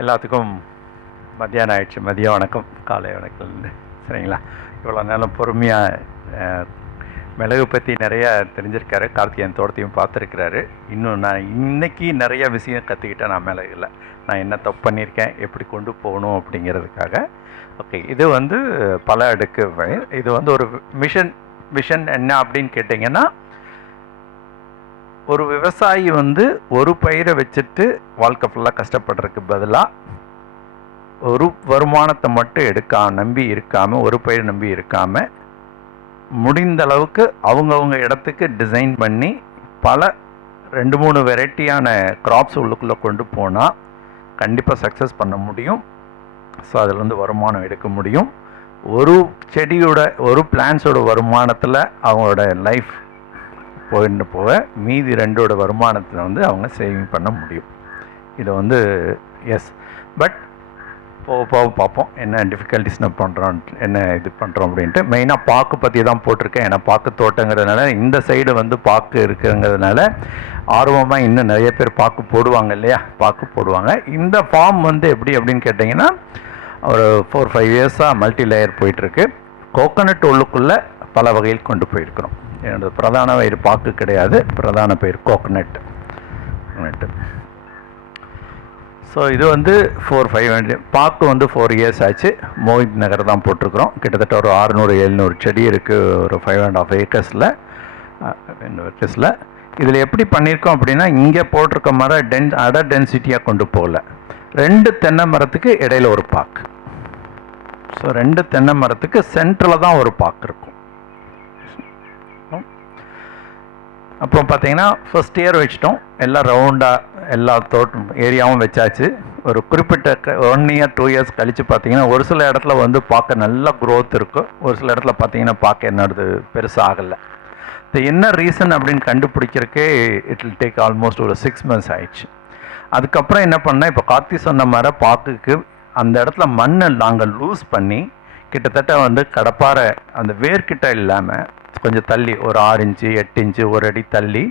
எல்லாத்துக்கும் மத்தியானம் ஆயிடுச்சு. மதிய வணக்கம், காலை வணக்கம். சரிங்களா? இவ்வளோ நேரம் பொறுமையாக மிளகு பற்றி நிறையா தெரிஞ்சிருக்காரு. கார்த்திகேயன் தோட்டத்தையும் பார்த்துருக்கிறாரு. இன்னும் நான் இன்றைக்கி நிறைய விஷயம் கற்றுக்கிட்டேன். நான் மிளகுல நான் என்ன தப்பு பண்ணியிருக்கேன், எப்படி கொண்டு போகணும் அப்படிங்கிறதுக்காக. ஓகே, இது பல அடுக்கு. இது ஒரு விஷன் என்ன அப்படின்னு கேட்டிங்கன்னா, ஒரு விவசாயி ஒரு பயிரை வச்சுட்டு வாழ்க்கை ஃபுல்லாக கஷ்டப்படுறதுக்கு பதிலாக ஒரு வருமானத்தை மட்டும் நம்பி இருக்காமல், ஒரு பயிரை நம்பி இருக்காமல், முடிந்த அளவுக்கு அவங்கவுங்க இடத்துக்கு டிசைன் பண்ணி பல 2-3 வெரைட்டியான கிராப்ஸ் உள்ளுக்குள்ளே கொண்டு போனால் கண்டிப்பாக சக்ஸஸ் பண்ண முடியும். ஸோ அதில் வருமானம் எடுக்க முடியும். ஒரு செடியோட, ஒரு பிளான்ஸோட வருமானத்தில் அவங்களோட லைஃப் போயிட்டு போக மீதி 2ஓட வருமானத்தில் அவங்க சேவிங் பண்ண முடியும். இதை எஸ், பட் போக போக பார்ப்போம் என்ன டிஃபிகல்ட்டிஸ் நான் பண்ணுறோம், என்ன இது பண்ணுறோம் அப்படின்ட்டு. மெயினாக பாக்கு பற்றி தான் போட்டிருக்கேன். ஏன்னா பாக்கு தோட்டங்கிறதுனால, இந்த சைடு பாக்கு இருக்குங்கிறதுனால ஆர்வமாக இன்னும் நிறைய பேர் பாக்கு போடுவாங்க இல்லையா, பாக்கு போடுவாங்க. இந்த ஃபார்ம் எப்படி அப்படின்னு கேட்டிங்கன்னா, ஒரு 4-5 இயர்ஸாக மல்டி லேயர் போயிட்டுருக்கு. கோகோனட் உள்ளுக்குள்ளே பல வகையில் கொண்டு போயிருக்கிறோம். என்னோடய பிரதான பயிர் பாக்கு கிடையாது, பிரதான பயிர் கோகோனட். ஸோ இது 4-5 பாக்கு 4 இயர்ஸ் ஆச்சு. மோஹித் நகர் தான் போட்டிருக்கிறோம். கிட்டத்தட்ட ஒரு 600-700 செடி இருக்குது, ஒரு 5.5 ஏக்கர்ஸில். இதில் எப்படி பண்ணியிருக்கோம் அப்படின்னா, இங்கே போட்டிருக்க மரம் அடர் டென்சிட்டியாக கொண்டு போகல. 2 தென்னை மரத்துக்கு இடையில ஒரு பாக்கு. ஸோ 2 தென்னை மரத்துக்கு சென்டரில் தான் ஒரு பாக்கு இருக்கும். அப்புறம் பார்த்தீங்கன்னா ஃபர்ஸ்ட் இயர் வச்சிட்டோம். எல்லாம் ரவுண்டாக எல்லா தோட்டம் ஏரியாவும் வச்சாச்சு. ஒரு குறிப்பிட்ட 1 இயர் 2 இயர்ஸ் கழித்து பார்த்தீங்கன்னா, ஒரு சில இடத்துல பார்க்க நல்ல க்ரோத் இருக்கும், ஒரு சில இடத்துல பார்த்தீங்கன்னா பார்க்க என்னது பெருசாக ஆகலை. இது என்ன ரீசன் அப்படின்னு கண்டுபிடிக்கிறதுக்கே இட் வில் டேக் ஆல்மோஸ்ட் ஒரு 6 months ஆயிடுச்சு. அதுக்கப்புறம் என்ன பண்ணால், இப்போ கார்த்தி சொன்ன மாதிரி பாக்குக்கு அந்த இடத்துல மண்ணை நாங்கள் லூஸ் பண்ணி, கிட்டத்தட்ட கடப்பாறை அந்த வேர்கிட்ட இல்லாமல் கொஞ்சம் தள்ளி ஒரு 6 இன்ச்சு 8 இன்ச்சு 1 அடி தள்ளி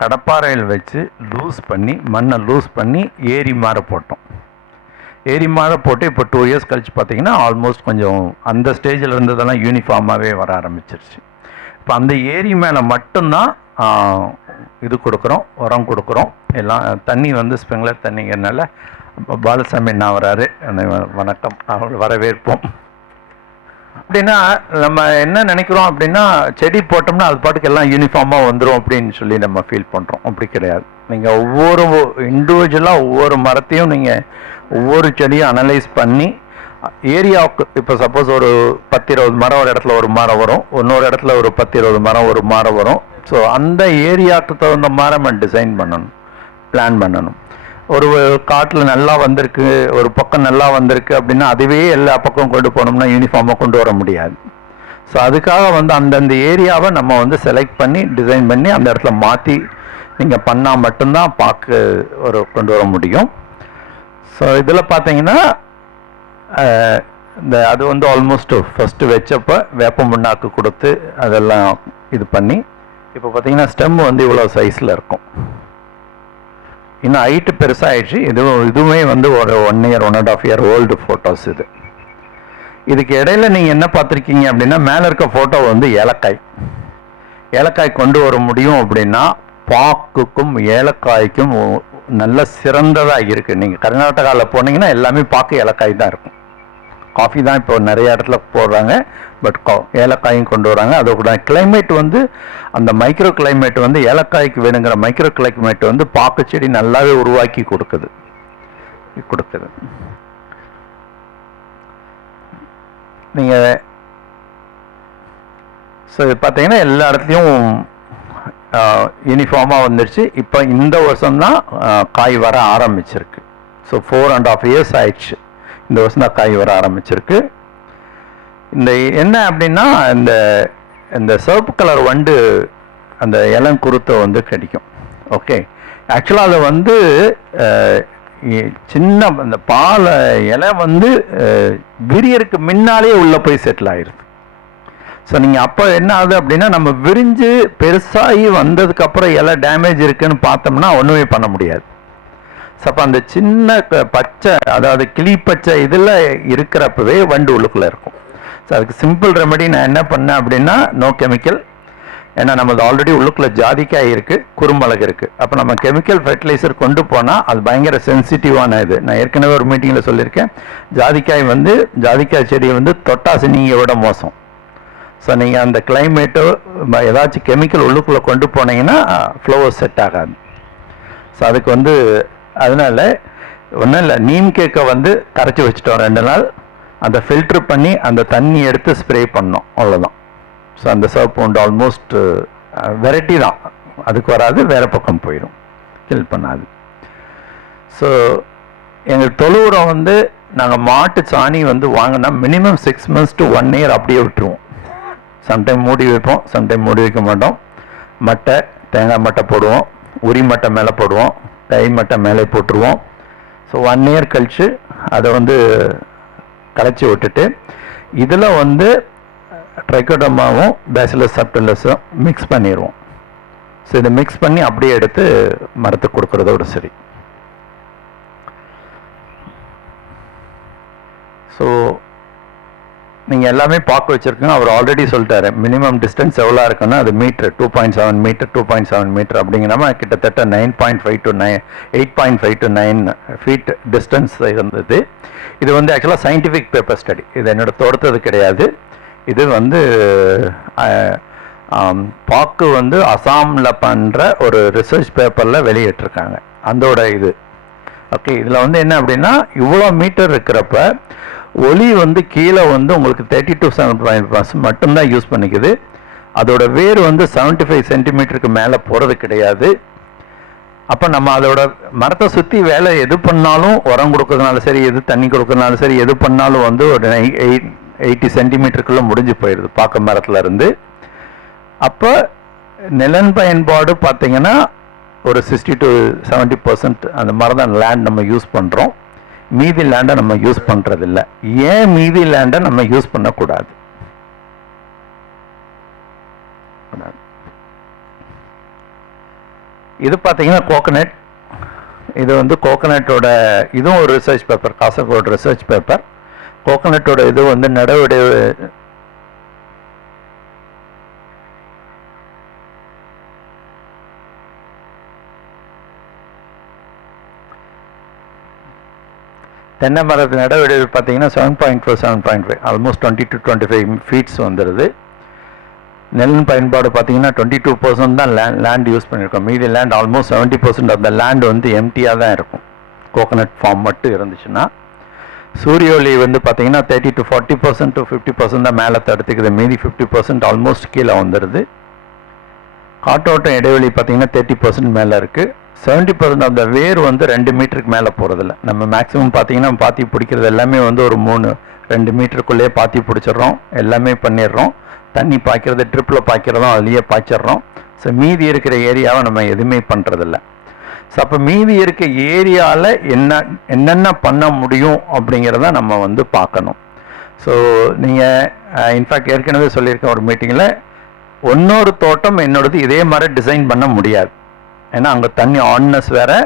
கடப்பாறையில் வச்சு லூஸ் பண்ணி, மண்ணை லூஸ் பண்ணி ஏரி மாற போட்டோம். ஏரி மாற போட்டு இப்போ 2 இயர்ஸ் கழிச்சு பார்த்தீங்கன்னா ஆல்மோஸ்ட் கொஞ்சம் அந்த ஸ்டேஜில் இருந்ததெல்லாம் யூனிஃபார்மாகவே வர ஆரம்பிச்சிருச்சு. இப்போ அந்த ஏரி மேலே மட்டும்தான் இது கொடுக்குறோம், உரம் கொடுக்குறோம். எல்லாம் தண்ணி ஸ்ப்ரிங்க்லர் தண்ணிங்கிறதுனால பாலசாமி அண்ணா வராரு. வணக்கம், அவங்களை வரவேற்போம். அப்படின்னா நம்ம என்ன நினைக்கிறோம் அப்படின்னா, செடி போட்டோம்னா அது பாட்டுக்கு எல்லாம் யூனிஃபார்மாக வந்துடும் அப்படின்னு சொல்லி நம்ம ஃபீல் பண்ணுறோம். அப்படி கிடையாது. நீங்கள் ஒவ்வொரு இண்டிவிஜுவலாக ஒவ்வொரு மரத்தையும் நீங்கள் ஒவ்வொரு செடியும் அனலைஸ் பண்ணி ஏரியாவுக்கு, இப்போ சப்போஸ் ஒரு 10-20 மரம் ஒரு இடத்துல ஒரு மரம் வரும், இன்னொரு இடத்துல ஒரு 10-20 மரம் ஒரு மரம் வரும். ஸோ அந்த ஏரியாவுக்கு தகுந்த மாதிரி நம்ம டிசைன் பண்ணணும், பிளான் பண்ணணும். ஒரு காட்டில் நல்லா வந்திருக்கு, ஒரு பக்கம் நல்லா வந்திருக்கு அப்படின்னா அதுவே எல்லா பக்கம் கொண்டு போனோம்னா யூனிஃபார்மாக கொண்டு வர முடியாது. ஸோ அதுக்காக அந்தந்த ஏரியாவை நம்ம செலக்ட் பண்ணி டிசைன் பண்ணி அந்த இடத்துல மாற்றி நீங்கள் பண்ணால் மட்டும்தான் பாக்கு கொண்டு வர முடியும். ஸோ இதில் பார்த்தீங்கன்னா அது ஆல்மோஸ்ட் ஃபஸ்ட்டு வச்சப்போ வேப்ப முன்னாக்கு கொடுத்து அதெல்லாம் இது பண்ணி, இப்போ பார்த்தீங்கன்னா ஸ்டெம் இவ்வளோ சைஸில் இருக்கும். இன்னும் ஹைட்டு பெருசாக ஆயிடுச்சு. இதுவுமே ஒரு 1 இயர் 1.5 இயர் ஓல்டு ஃபோட்டோஸ். இதுக்கு இடையில நீங்கள் என்ன பார்த்துருக்கீங்க அப்படின்னா, மேலே இருக்க ஃபோட்டோ ஏலக்காய் கொண்டு வர முடியும் அப்படின்னா, பாக்குக்கும் ஏலக்காய்க்கும் நல்ல சிறந்ததாக இருக்குது. நீங்கள் கர்நாடகாவில் போனீங்கன்னா எல்லாமே பாக்கு ஏலக்காய் தான் இருக்கும். காஃபி தான் இப்போ நிறைய இடத்துல போடுறாங்க, பட் ஏலக்காயும் கொண்டு வராங்க. அதோட கிளைமேட் அந்த மைக்ரோ கிளைமேட் ஏலக்காய்க்கு வேணுங்கிற மைக்ரோ கிளைமேட் பாக்கு செடி நல்லாவே உருவாக்கி கொடுக்குது. நீங்கள் ஸோ பார்த்தீங்கன்னா எல்லா இடத்துலையும் யூனிஃபார்மாக வந்துடுச்சு. இப்போ இந்த வருஷம்தான் காய் வர ஆரம்பிச்சிருக்கு. ஸோ 4.5 இயர்ஸ் ஆயிடுச்சு. இந்த வருஷம் தான் காய் வர ஆரம்பிச்சிருக்கு. இந்த என்ன அப்படின்னா, இந்த சிவப்பு கலர் வண்டு அந்த இளங்குருத்தை கிடைக்கும். ஓகே, ஆக்சுவலாக அதை சின்ன அந்த பாலை இலை விரியருக்கு முன்னாலே உள்ளே போய் செட்டில் ஆயிடுது. ஸோ நீங்கள் அப்போ என்ன ஆகுது அப்படின்னா, நம்ம விரிஞ்சு பெருசாகி வந்ததுக்கப்புறம் இலை டேமேஜ் இருக்குதுன்னு பார்த்தோம்னா ஒன்றுமே பண்ண முடியாது. அப்போ அந்த சின்ன பச்சை, அதாவது கிளி பச்சை இதில் இருக்கிறப்பவே வண்டு உள்ளுக்குள்ளே இருக்கும். ஸோ அதுக்கு சிம்பிள் ரெமெடி நான் என்ன பண்ணேன் அப்படின்னா, நோ கெமிக்கல். ஏன்னா நம்மளது ஆல்ரெடி உள்ளுக்குள்ளே ஜாதிக்காய் இருக்குது, குறுமிளகு இருக்குது. அப்போ நம்ம கெமிக்கல் ஃபெர்டிலைசர் கொண்டு போனால் அது பயங்கர சென்சிட்டிவான இது. நான் ஏற்கனவே ஒரு மீட்டிங்கில் சொல்லியிருக்கேன், ஜாதிக்காய் செடியை வந்து தொட்டாசி நீங்கள் விட மோசம். ஸோ நீங்கள் அந்த கிளைமேட்டோ ஏதாச்சும் கெமிக்கல் உள்ளுக்குள்ளே கொண்டு போனீங்கன்னா ஃப்ளவர் செட் ஆகாது. ஸோ அதுக்கு வந்து அதனால் ஒன்றும் இல்லை, நீம் கேக்கை வந்து கரைச்சி வச்சுட்டோம் 2 நாள், அதை ஃபில்ட்ரு பண்ணி அந்த தண்ணி எடுத்து ஸ்ப்ரே பண்ணோம், அவ்வளோதான். ஸோ அந்த சர்ப் உண்டு ஆல்மோஸ்ட் வெரைட்டி தான், அதுக்கு வராது, வேறு பக்கம் போயிடும், கில் பண்ணாது. ஸோ எங்கள் தொழு உரம் வந்து நாங்கள் மாட்டு சாணி வந்து வாங்கினா மினிமம் 6 months to 1 year அப்படியே விட்டுருவோம். சம்டைம் மூடி வைப்போம், சம்டைம் மூடி வைக்க மாட்டோம். மட்டை, தேங்காய் மட்டை போடுவோம், உரி மட்டை மேலே போடுவோம், கை மட்டை மேலே போட்டுருவோம். ஸோ 1 year கழித்து அதை வந்து கரைச்சி விட்டுட்டு இதில் வந்து ட்ரைகோடர்மாவும் பேசிலஸ் சப்டிலஸும் மிக்ஸ் பண்ணிடுவோம். ஸோ இதை மிக்ஸ் பண்ணி அப்படியே எடுத்து மரத்துக்கு கொடுக்குறதோடு சரி. ஸோ நீங்கள் எல்லாமே பார்க்க வச்சுருக்கோங்க. அவர் ஆல்ரெடி சொல்லிட்டாரு மினிமம் டிஸ்டன்ஸ் எவ்வளோ இருக்குன்னா அது மீட்ரு 2.7 மீட்டர் 2.7 மீட்டர் அப்படிங்கிறமா கிட்டத்தட்ட 9.5 to 8.5 to 9 feet டிஸ்டன்ஸ் இருந்தது. இது வந்து ஆக்சுவலாக சயின்டிஃபிக் பேப்பர் ஸ்டடி, இது என்னோட தோட்டது கிடையாது. இது வந்து பாக்கு வந்து அசாமில் பண்ணுற ஒரு ரிசர்ச் பேப்பரில் வெளியிட்டிருக்காங்க, அதோட இது. ஓகே, இதில் வந்து என்ன அப்படின்னா இவ்வளோ மீட்டர் இருக்கிறப்ப ஒளி வந்து கீழே வந்து உங்களுக்கு 30 to 75% மட்டும்தான் யூஸ் பண்ணிக்குது. அதோட வேர் வந்து 75 சென்டிமீட்டருக்கு மேலே போகிறது கிடையாது. அப்போ நம்ம அதோட மரத்தை சுற்றி வேலை எது பண்ணாலும், உரம் கொடுக்கறதுனால சரி, எது தண்ணி கொடுக்கறதுனால சரி, எது பண்ணாலும் வந்து ஒரு 80 சென்டிமீட்டருக்குள்ளே முடிஞ்சு போயிடுது பாக்க மரத்தில் இருந்து. அப்போ நிலன் பயன்பாடு பார்த்தீங்கன்னா ஒரு 60 to 70% அந்த மாதிரி தான் லேண்ட் நம்ம யூஸ் பண்ணுறோம். மீதி லேண்டை நம்ம யூஸ் பண்ணுறதில்ல. ஏன் மீதி லேண்டை நம்ம யூஸ் பண்ணக்கூடாது? இது பார்த்தீங்கன்னா கோகனட். இது வந்து கோகனட்டோட இதுவும் ஒரு research paper, Kasaragod research paper. கோகனட்டோட இது வந்து நடவடிக்கை தென்னை மரத்து நடவடிக்கை பார்த்தீங்கன்னா 7.4 7.5 ஆல்மோஸ்ட் 20 to 25 feet வந்துடுது. நெல் பயன்பாடு பார்த்தீங்கன்னா 22% தான் லேண்ட் யூஸ் பண்ணியிருக்கோம். மீதி land almost 70% of the land வந்து எம்டியாக தான் இருக்கும் கோகனட் ஃபார்ம் மட்டும் இருந்துச்சுன்னா. சூரிய ஒளி வந்து பார்த்தீங்கன்னா 30 to 40% to 50% தான் மேலே தடுத்துக்குது, மீதி 50% ஆல்மோஸ்ட் கீழே வந்துடுது. காற்றோட்டம் இடைவெளி பார்த்தீங்கன்னா 30% மேலே இருக்குது. 70% ஆஃப் த வேர் வந்து 2 மீட்டருக்கு மேலே போகிறதில்ல. நம்ம மேக்ஸிமம் பார்த்தீங்கன்னா பாத்தி பிடிக்கிறது எல்லாமே வந்து ஒரு 2 மீட்டருக்குள்ளேயே பாத்தி பிடிச்சிட்றோம், எல்லாமே பண்ணிடுறோம். தண்ணி பாய்க்கிறது ட்ரிப்பில் பாய்க்கிறதும் அதுலேயே பாய்ச்சிட்றோம். ஸோ மீதி இருக்கிற ஏரியாவை நம்ம எதுவுமே பண்ணுறதில்ல. ஸோ அப்போ மீதி இருக்க ஏரியாவில் என்னென்ன பண்ண முடியும் அப்படிங்கிறத நம்ம வந்து பார்க்கணும். ஸோ நீங்கள் இன்ஃபேக்ட் ஏற்கனவே சொல்லியிருக்கேன் ஒரு மீட்டிங்கில், இன்னொரு தோட்டம் என்னோடது இதே மாதிரி டிசைன் பண்ண முடியாது. ஏன்னா அங்கே தண்ணி ஆன்னஸ் வேறு,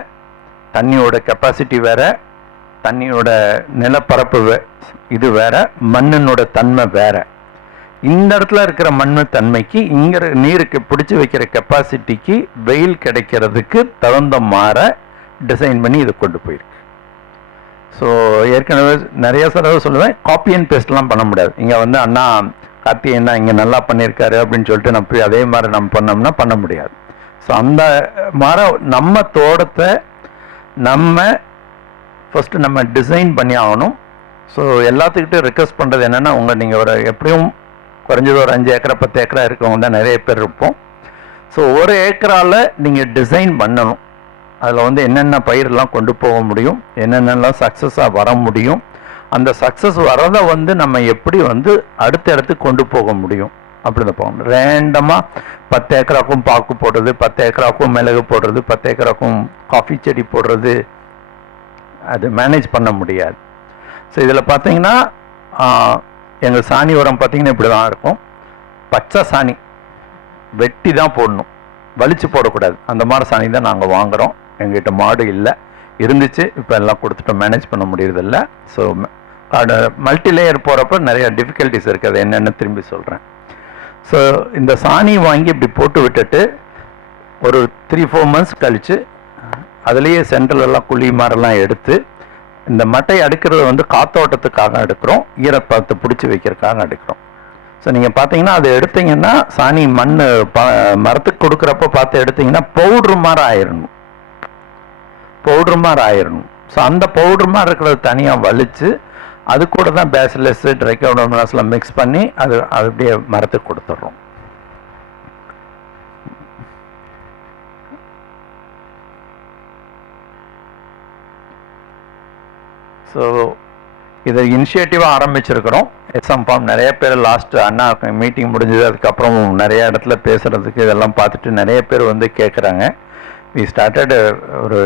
தண்ணியோட கெப்பாசிட்டி வேறு, தண்ணியோட நிலப்பரப்பு இது வேறு, மண்ணினோட தன்மை வேறு. இந்த இடத்துல இருக்கிற மண்ணு தன்மைக்கு இங்கே நீருக்கு பிடிச்சி வைக்கிற கெப்பாசிட்டிக்கு வெயில் கிடைக்கிறதுக்கு தகுந்த மாதிரி டிசைன் பண்ணி இதை கொண்டு போயிருக்கு. ஸோ ஏற்கனவே நிறைய தடவை சொல்லுவேன், காப்பி அண்ட் பேஸ்ட்லாம் பண்ண முடியாது. இங்கே வந்து அண்ணா கார்த்திகேயன் இங்கே நல்லா பண்ணியிருக்காரு அப்படின்னு சொல்லிட்டு நம்ம போய் அதே மாதிரி நம்ம பண்ணோம்னா பண்ண முடியாது. ஸோ அந்த மாதிரி நம்ம தோட்டத்தை நம்ம ஃபஸ்ட்டு நம்ம டிசைன் பண்ணி ஆகணும். ஸோ எல்லாத்துக்கிட்டே ரிக்வெஸ்ட் பண்ணுறது என்னென்னா, நீங்கள் ஒரு எப்படியும் குறைஞ்சது ஒரு 5 ஏக்கரா 10 ஏக்கரா இருக்கவங்க தான் நிறைய பேர் இருப்போம். ஸோ ஒரு ஏக்கரால் நீங்கள் டிசைன் பண்ணணும். அதில் வந்து என்னென்ன பயிரெலாம் கொண்டு போக முடியும், என்னென்னலாம் சக்ஸஸாக வர முடியும், அந்த சக்ஸஸ் வரதை வந்து நம்ம எப்படி வந்து அடுத்த இடத்துக்கு கொண்டு போக முடியும் அப்படின்னு போகணும். ரேண்டமாக 10 ஏக்கராக்கும் பாக்கு போடுறது, 10 ஏக்கராக்கும் மிளகு போடுறது, 10 ஏக்கராக்கும் காஃபி செடி போடுறது, அது மேனேஜ் பண்ண முடியாது. ஸோ இதில் பார்த்தீங்கன்னா எங்கள் சாணி உரம் பார்த்திங்கன்னா இப்படி தான் இருக்கும். பச்சை சாணி வெட்டி தான் போடணும், வலிச்சு போடக்கூடாது. அந்த மாதிரி சாணி தான் நாங்கள் வாங்குகிறோம். எங்ககிட்ட மாடு இல்லை. இருந்துச்சு, இப்போ எல்லாம் கொடுத்துட்டு மேனேஜ் பண்ண முடியறதில்ல. ஸோ மல்டி லேயர் போகிறப்ப நிறைய டிஃபிகல்ட்டிஸ் இருக்குது, அது என்னென்னு திரும்பி சொல்கிறேன். ஸோ இந்த சாணி வாங்கி இப்படி போட்டு விட்டுட்டு ஒரு 3-4 months கழித்து அதுலேயே சென்ட்ரலெல்லாம் குழி மாதிரிலாம் எடுத்து இந்த மட்டை அடுக்கிறது வந்து காத்தோட்டத்துக்காக எடுக்கிறோம், ஈரப்பதத்தை பிடிச்சி வைக்கிறதுக்காக எடுக்கிறோம். ஸோ நீங்கள் பார்த்தீங்கன்னா அது எடுத்தீங்கன்னா சாணி மண் மரத்துக்கு கொடுக்குறப்ப பார்த்து எடுத்தீங்கன்னா பவுட்ரு மாதிரி ஆயிடணும். ஸோ அந்த பவுட்ரு மாதிரி இருக்கிறது தனியாக வலித்து அது கூட தான் பேசிலஸ் ட்ரைகோடர்மாஸ்லாம் மிக்ஸ் பண்ணி அது அப்படியே மரத்துக்கு கொடுத்துட்றோம். ஸோ இதை இனிஷியேட்டிவாக ஆரம்பிச்சிருக்கிறோம். எஸ்எம் ஃபார்ம் நிறைய பேர் லாஸ்ட்டு அண்ணா மீட்டிங் முடிஞ்சது அதுக்கப்புறம் நிறைய இடத்துல பேசுகிறதுக்கு இதெல்லாம் பார்த்துட்டு நிறைய பேர் வந்து கேட்குறாங்க. வி ஸ்டார்டட் ஒரு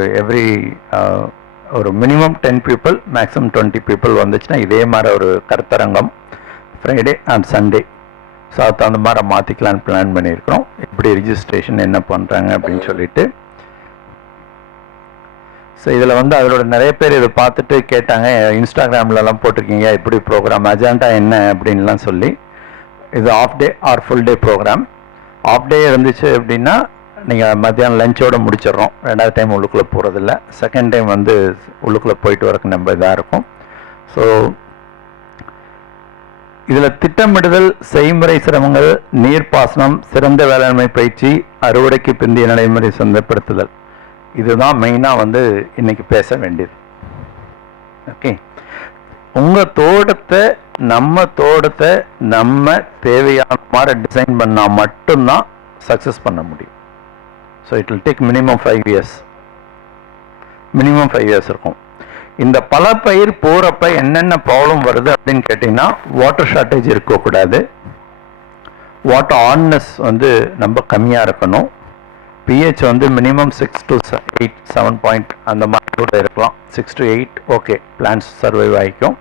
ஒரு மினிமம் 10 people மேக்ஸிமம் 20 people வந்துச்சுன்னா இதே மாதிரி ஒரு கருத்தரங்கம் ஃப்ரைடே அண்ட் சண்டே. ஸோ அது அந்த மாதிரி மாற்றிக்கலான்னு பிளான் பண்ணியிருக்கிறோம். எப்படி ரிஜிஸ்ட்ரேஷன் என்ன பண்ணுறாங்க அப்படின்னு சொல்லிட்டு. ஸோ இதில் வந்து அதோட நிறைய பேர் இதை பார்த்துட்டு கேட்டாங்க, இன்ஸ்டாகிராம்லலாம் போட்டிருக்கீங்க எப்படி ப்ரோக்ராம் அஜெண்டா என்ன அப்படின்லாம் சொல்லி. இது half day or full day program. Half day இருந்துச்சு அப்படின்னா நீங்கள் மத்தியானம் லஞ்சோடு முடிச்சிடறோம், 2வது டைம் உள்ளுக்குள்ளே போகிறதில்ல. செகண்ட் டைம் வந்து உள்ளுக்குள்ளே போயிட்டு வரக்கு நம்ம இதாக இருக்கும். ஸோ இதில் திட்டமிடுதல், செய்முறை சிரமங்கள், நீர்ப்பாசனம், சிறந்த வேளாண்மை பயிற்சி, அறுவடைக்கு பிந்தைய நடைமுறை சந்தைப்படுத்துதல், இதுதான் மெயினாக வந்து இன்னைக்கு பேச வேண்டியது. ஓகே, உங்கள் தோட்டத்தை நம்ம தேவையான மாதிரி டிசைன் பண்ணால் மட்டும்தான் சக்ஸஸ் பண்ண முடியும். So it will take minimum 5 years இருக்கும். இந்த பல பயிர் போகிறப்ப என்னென்ன ப்ராப்ளம் வருது அப்படின்னு கேட்டிங்கன்னா, வாட்டர் ஷார்ட்டேஜ் இருக்கக்கூடாது, வாட்டர் ஆன்னஸ் வந்து ரொம்ப கம்மியாக இருக்கணும், pH வந்து மினிமம் 6 to 8, 7 point அந்த மாதிரி கூட இருக்கலாம். 6 to 8 ஓகே, பிளான்ஸ் சர்வைவ் ஆகிக்கும்.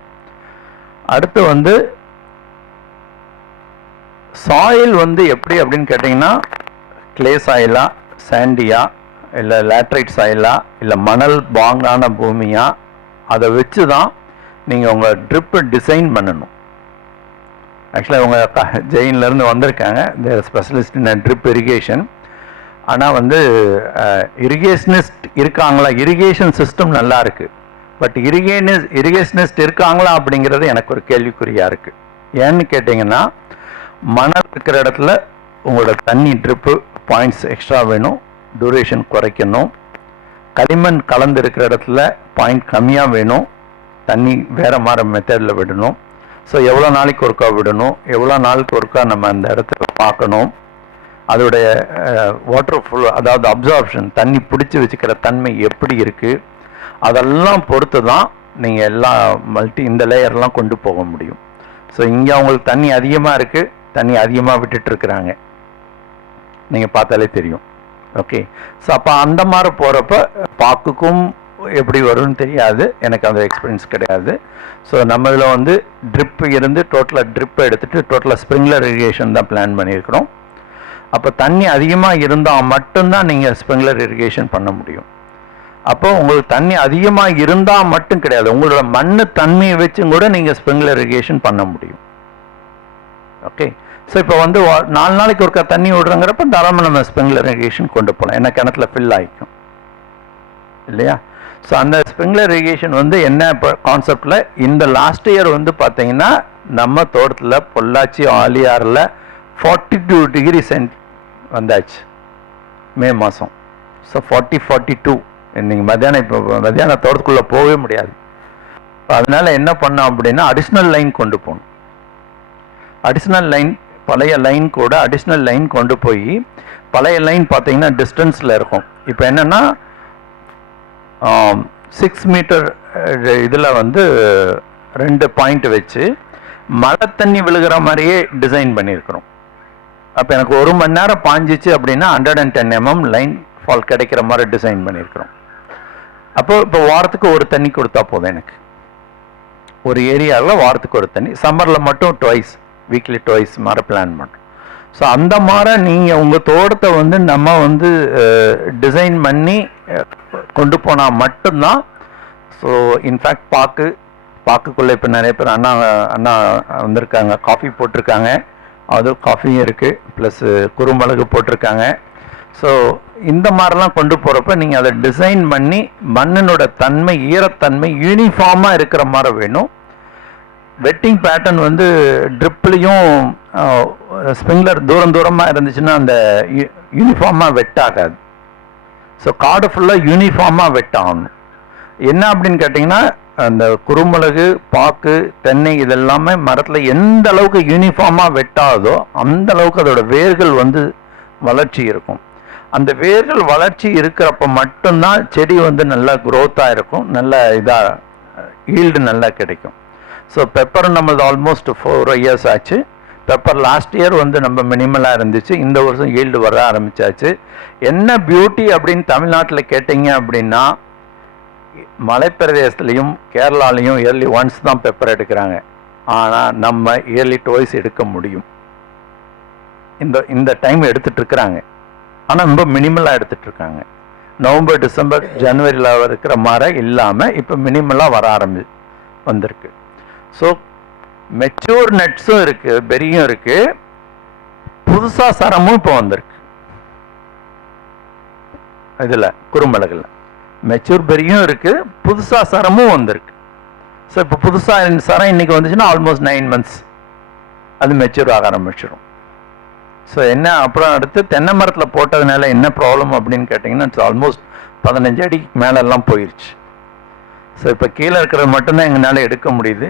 அடுத்து வந்து சாயில் வந்து எப்படி அப்படின்னு கேட்டிங்கன்னா, கிளே சாயிலா, சாண்டியா, இல்லை லேட்ரைட் சாயிலா, இல்லை மணல் பாங்கான பூமியா, அதை வச்சு தான் நீங்கள் உங்கள் ட்ரிப்பு டிசைன் பண்ணணும். ஆக்சுவலாக அவங்க ஜெயின்லேருந்து வந்திருக்காங்க, தேர் ஸ்பெஷலிஸ்ட் இன் ட்ரிப் இரிகேஷன். ஆனால் வந்து இரிகேஷனிஸ்ட் இருக்காங்களா, இரிகேஷன் சிஸ்டம் நல்லா இருக்குது, பட் இரிகேஷனிஸ்ட் இருக்காங்களா அப்படிங்கிறது எனக்கு ஒரு கேள்விக்குறியாக இருக்குது. ஏன்னு கேட்டிங்கன்னா, மணல் இருக்கிற இடத்துல உங்களோட தண்ணி ட்ரிப்பு பாயிண்ட்ஸ் எக்ஸ்ட்ரா வேணும், டூரேஷன் குறைக்கணும். களிமண் கலந்து இருக்கிற இடத்துல பாயிண்ட் கம்மியாக வேணும், தண்ணி வேறு மாதிரி மெத்தடில் விடணும். ஸோ எவ்வளோ நாளைக்கு ஒருக்கா விடணும், எவ்வளோ நாளுக்கு ஒருக்கா நம்ம அந்த இடத்துல பார்க்கணும், அதோடைய வாட்டர் ஃபுல் அதாவது அப்சார்ப்ஷன் தண்ணி பிடிச்சி வச்சுக்கிற தன்மை எப்படி இருக்குது, அதெல்லாம் பொறுத்து தான் நீங்கள் எல்லா இந்த லேயர்லாம் கொண்டு போக முடியும். ஸோ இங்கே அவங்களுக்கு தண்ணி அதிகமாக இருக்குது, தண்ணி அதிகமாக விட்டுட்டுருக்குறாங்க, நீங்கள் பார்த்தாலே தெரியும். ஓகே, ஸோ அப்போ அந்த மாதிரி போகிறப்ப பாக்குக்கும் எப்படி வரும்னு தெரியாது, எனக்கு அந்த எக்ஸ்பீரியன்ஸ் கிடையாது. ஸோ நம்ம இதில் வந்து ட்ரிப் இருந்து டோட்டலாக ட்ரிப்பை எடுத்துகிட்டு டோட்டலாக ஸ்ப்ரிங்க்லர் இரிகேஷன் தான் பிளான் பண்ணியிருக்கிறோம். அப்போ தண்ணி அதிகமாக இருந்தால் மட்டும்தான் நீங்கள் ஸ்ப்ரிங்க்லர் இரிகேஷன் பண்ண முடியும். அப்போ உங்களுக்கு தண்ணி அதிகமாக இருந்தால் மட்டும் கிடையாது, உங்களோட மண் தண்ணியை வச்சும் கூட நீங்கள் ஸ்ப்ரிங்க்லர் இரிகேஷன் பண்ண முடியும். ஓகே, ஸோ இப்போ வந்து 4 நாளைக்கு ஒருக்கா தண்ணி விடுறங்கிறப்ப தாராளமாக நம்ம ஸ்ப்ரிங்க்லர் இரிகேஷன் கொண்டு போகலாம், ஏன்னா கிணத்துல ஃபில் ஆகிக்கும் இல்லையா. ஸோ அந்த ஸ்ப்ரிங்க்லர் இரிகேஷன் வந்து என்ன இப்போ கான்செப்டில் இந்த லாஸ்ட் இயர் வந்து பார்த்தீங்கன்னா நம்ம தோட்டத்தில் பொள்ளாச்சி ஆலியாரில் 42 டிகிரி சென்ட் வந்தாச்சு மே மாதம். ஸோ 40-42 நீங்கள் மத்தியானம் தோட்டத்துக்குள்ளே போகவே முடியாது. அதனால் என்ன பண்ணோம் அப்படின்னா அடிஷ்னல் லைன் கொண்டு போகணும். அடிஷ்னல் லைன் பழைய லைன் கூட அடிஷ்னல் லைன் கொண்டு போய், பழைய லைன் பார்த்தீங்கன்னா டிஸ்டன்ஸில் இருக்கும். இப்போ என்னென்னா 6 மீட்டர் இதில் வந்து 2 பாயிண்ட் வச்சு மழை தண்ணி விழுகிற மாதிரியே டிசைன் பண்ணியிருக்கிறோம். அப்போ எனக்கு 1 மணி நேரம் பாஞ்சிச்சு அப்படின்னா 110 mm லைன் ஃபால் கிடைக்கிற மாதிரி டிசைன் பண்ணியிருக்கிறோம். அப்போது இப்போ வாரத்துக்கு ஒரு தண்ணி கொடுத்தா போதும், எனக்கு ஒரு ஏரியாவில் வாரத்துக்கு ஒரு தண்ணி, சம்மரில் மட்டும் ட்வைஸ், வீக்லி ட்வைஸ் மாதிரி பிளான் பண்ணுறோம். ஸோ அந்த மாதிரி நீங்கள் உங்கள் தோட்டத்தை வந்து நம்ம வந்து டிசைன் பண்ணி கொண்டு போனால் மட்டும்தான். ஸோ இன்ஃபேக்ட் பாக்குக்குள்ளே இப்போ நிறைய பேர் அண்ணா வந்திருக்காங்க, காஃபி போட்டிருக்காங்க, அதுவும் காஃபியும் இருக்குது, ப்ளஸ் குறுமிளகு போட்டிருக்காங்க. ஸோ இந்த மாதிரிலாம் கொண்டு போகிறப்ப நீங்கள் அதை டிசைன் பண்ணி மண்ணினோட தன்மை, ஈரத்தன்மை யூனிஃபார்மாக இருக்கிற மாதிரி வேணும். வெட்டிங் பேட்டர்ன் வந்து ட்ரிப்லையும் ஸ்ப்ரிங்க்லர் தூரமாக இருந்துச்சுன்னா அந்த யூனிஃபார்மாக வெட் ஆகாது. ஸோ காடு ஃபுல்லாக யூனிஃபார்மாக வெட் ஆகணும். என்ன அப்படின்னு கேட்டிங்கன்னா, அந்த குறுமிளகு, பாக்கு, தென்னை இதெல்லாமே மரத்தில் எந்த அளவுக்கு யூனிஃபார்மாக வெட்டாதோ அந்த அளவுக்கு அதோட வேர்கள் வந்து வளர்ச்சி இருக்கும். அந்த வேர்கள் வளர்ச்சி இருக்கிறப்ப மட்டும்தான் செடி வந்து நல்லா க்ரோத்தாக இருக்கும், நல்ல இதாக ஈல்டு நல்லா கிடைக்கும். ஸோ பெப்பர் நம்மளது ஆல்மோஸ்ட் 4 years ஆச்சு. பெப்பர் லாஸ்ட் இயர் வந்து நம்ம மினிமலாக இருந்துச்சு, இந்த வருஷம் ஈல்டு வர ஆரம்பித்தாச்சு. என்ன பியூட்டி அப்படின்னு தமிழ்நாட்டில் கேட்டிங்க அப்படின்னா, மலைப்பிரதேசத்துலேயும் கேரளாலையும் இயர்லி ஒன்ஸ் தான் பெப்பர் எடுக்கிறாங்க. ஆனால் நம்ம இயர்லி டுவைஸ் எடுக்க முடியும். இந்த டைம் எடுத்துகிட்ருக்குறாங்க, ஆனால் ரொம்ப மினிமலாக எடுத்துகிட்ருக்காங்க. நவம்பர், டிசம்பர், ஜனவரியில் இருக்கிற மாதிரி இல்லாமல் இப்போ மினிமலாக வந்திருக்கு. ஸோ மெச்சூர் நட்ஸும் இருக்குது, பெரியும் இருக்குது, புதுசாக சரமும் இப்போ வந்திருக்கு. இதில் குறுமிளகுல மெச்சூர் பெரியும் இருக்குது, புதுசாக சரமும் வந்திருக்கு. ஸோ இப்போ புதுசாக சரம் இன்றைக்கி வந்துச்சுன்னா ஆல்மோஸ்ட் 9 months அது மெச்சூர் ஆக ஆரம்பிச்சிடும். ஸோ என்ன அப்புறம் அடுத்து தென்னை மரத்தில் போட்டதுனால என்ன ப்ராப்ளம் அப்படின்னு கேட்டிங்கன்னா, இட்ஸ் ஆல்மோஸ்ட் 15 அடிக்கு மேலெல்லாம் போயிடுச்சு. ஸோ இப்போ கீழே இருக்கிறது மட்டும்தான் எங்களால் எடுக்க முடியுது.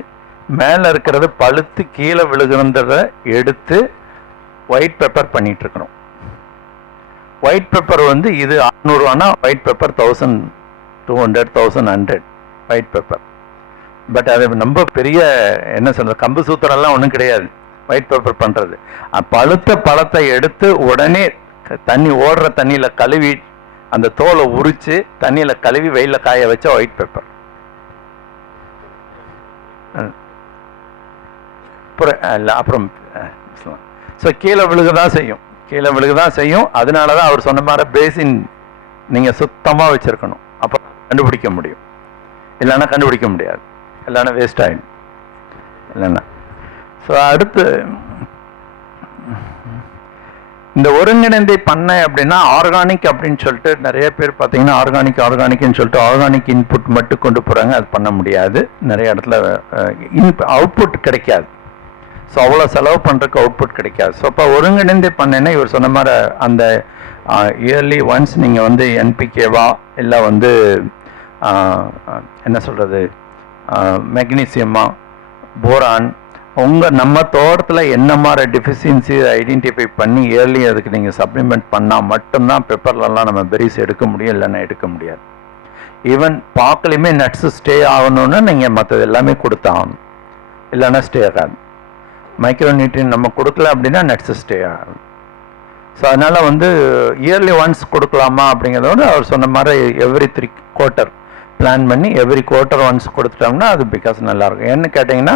மேலே இருக்கிறது பழுத்து கீழே விழுகிறத எடுத்து ஒயிட் பெப்பர் பண்ணிகிட்ருக்கணும். ஒயிட் பெப்பர் வந்து இது 600 ரூபானா, white pepper 1200, 1100 white pepper. But அது ரொம்ப பெரிய என்ன சொல்கிறது, கம்பு சூத்திரம்லாம் ஒன்றும் கிடையாது ஒயிட் பெப்பர் பண்ணுறது. பழுத்த பழத்தை எடுத்து உடனே தண்ணி ஓடுற தண்ணியில் கழுவி அந்த தோலை உரித்து தண்ணியில் கழுவி வெயிலில் காய வச்ச ஒயிட் பெப்பர். அப்புறம் ஸோ கீழே விழுகதான் செய்யும். அதனால தான் அவர் சொன்ன மாதிரி பேசின் நீங்கள் சுத்தமாக வச்சுருக்கணும், அப்போ கண்டுபிடிக்க முடியும். இல்லைன்னா கண்டுபிடிக்க முடியாது, இல்லைன்னா வேஸ்ட் ஆகிடும். இல்லைன்னா ஸோ அடுத்து இந்த ஒருங்கிணைந்தை பண்ணை அப்படின்னா ஆர்கானிக் அப்படின்னு சொல்லிட்டு நிறைய பேர் பார்த்தீங்கன்னா ஆர்கானிக்னு சொல்லிட்டு ஆர்கானிக் இன்புட் மட்டும் கொண்டு போகிறாங்க. அது பண்ண முடியாது, நிறைய இடத்துல அவுட்புட் கிடைக்காது. ஸோ அவ்வளோ செலவு பண்ணுறதுக்கு அவுட்புட் கிடைக்காது. ஸோ அப்போ ஒருங்கிணைந்து பண்ணேன்னா இவர் சொன்ன மாதிரி அந்த இயர்லி ஒன்ஸ் நீங்கள் வந்து என்பிகேவா இல்லை வந்து என்ன சொல்கிறது மெக்னீசியமா, போரான், நம்ம தோட்டத்தில் என்ன மாதிரி டெஃபிஷியன்சி ஐடென்டிஃபை பண்ணி இயர்லி அதுக்கு நீங்கள் சப்ளிமெண்ட் பண்ணால் மட்டும்தான் பெப்பர்லலாம் நம்ம பெரிஸ் எடுக்க முடியும், இல்லைன்னா எடுக்க முடியாது. ஈவன் பாக்கலையுமே நட்ஸு ஸ்டே ஆகணும்னா நீங்கள் மற்றது எல்லாமே கொடுத்தாகணும், இல்லைன்னா ஸ்டே ஆகாது. மைக்ரோ நியூட்ரியன் நம்ம கொடுக்கல அப்படின்னா நட்ஸு ஸ்டே ஆகும். ஸோ அதனால் வந்து இயர்லி ஒன்ஸ் கொடுக்கலாமா அப்படிங்கிறதோட அவர் சொன்ன மாதிரி எவ்ரி 3 quarter பிளான் பண்ணி எவ்ரி குவார்ட்டர் ஒன்ஸ் கொடுத்துட்டோம்னா அது பிகாஸ் நல்லாயிருக்கும். என்ன கேட்டிங்கன்னா,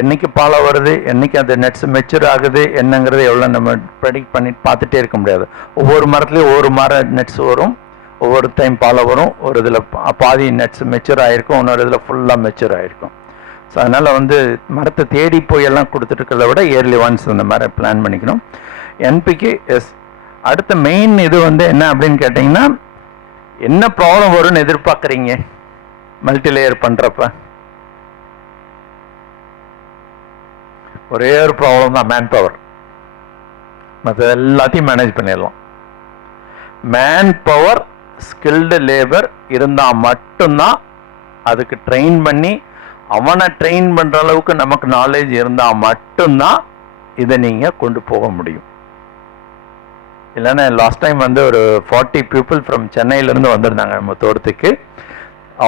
என்றைக்கு பாலை வருது, என்றைக்கு அது நட்ஸ் மெச்சூர் ஆகுது என்னங்கிறது எவ்வளோ நம்ம ப்ரெடிக்ட் பண்ணி பார்த்துட்டே இருக்க முடியாது. ஒவ்வொரு மரத்துலேயும் ஒவ்வொரு மரம் நட்ஸ் வரும், ஒவ்வொரு டைம் பாலை வரும், ஒரு இதில் பாதி நட்ஸ் மெச்சூர் ஆகிருக்கும், இன்னொரு இதில் ஃபுல்லாக மெச்சூர் ஆகிருக்கும். ஸோ அதனால் வந்து மரத்தை தேடி போய் எல்லாம் கொடுத்துட்ருக்கிறத விட இயர்லி ஒன்ஸ் இந்த மாதிரி பிளான் பண்ணிக்கணும். என்பிக்கு அடுத்த மெயின் இது வந்து என்ன அப்படின்னு கேட்டிங்கன்னா, என்ன ப்ராப்ளம் வரும்னு எதிர்பார்க்குறீங்க மல்டி லேயர் பண்ணுறப்ப? ஒரே ஒரு ப்ராப்ளம் தான், மேன் பவர். மற்ற எல்லாத்தையும் மேனேஜ் பண்ணிடலாம். மேன் பவர், ஸ்கில்டு லேபர் இருந்தால் மட்டும்தான், அதுக்கு ட்ரெயின் பண்ணி அவனை ட்ரெயின் பண்ணுற அளவுக்கு நமக்கு நாலேஜ் இருந்தால் மட்டும்தான் இதை நீங்கள் கொண்டு போக முடியும். இல்லைன்னா லாஸ்ட் டைம் வந்து ஒரு 40 people ஃப்ரம் சென்னையிலேருந்து வந்திருந்தாங்க நம்ம தோட்டத்துக்கு.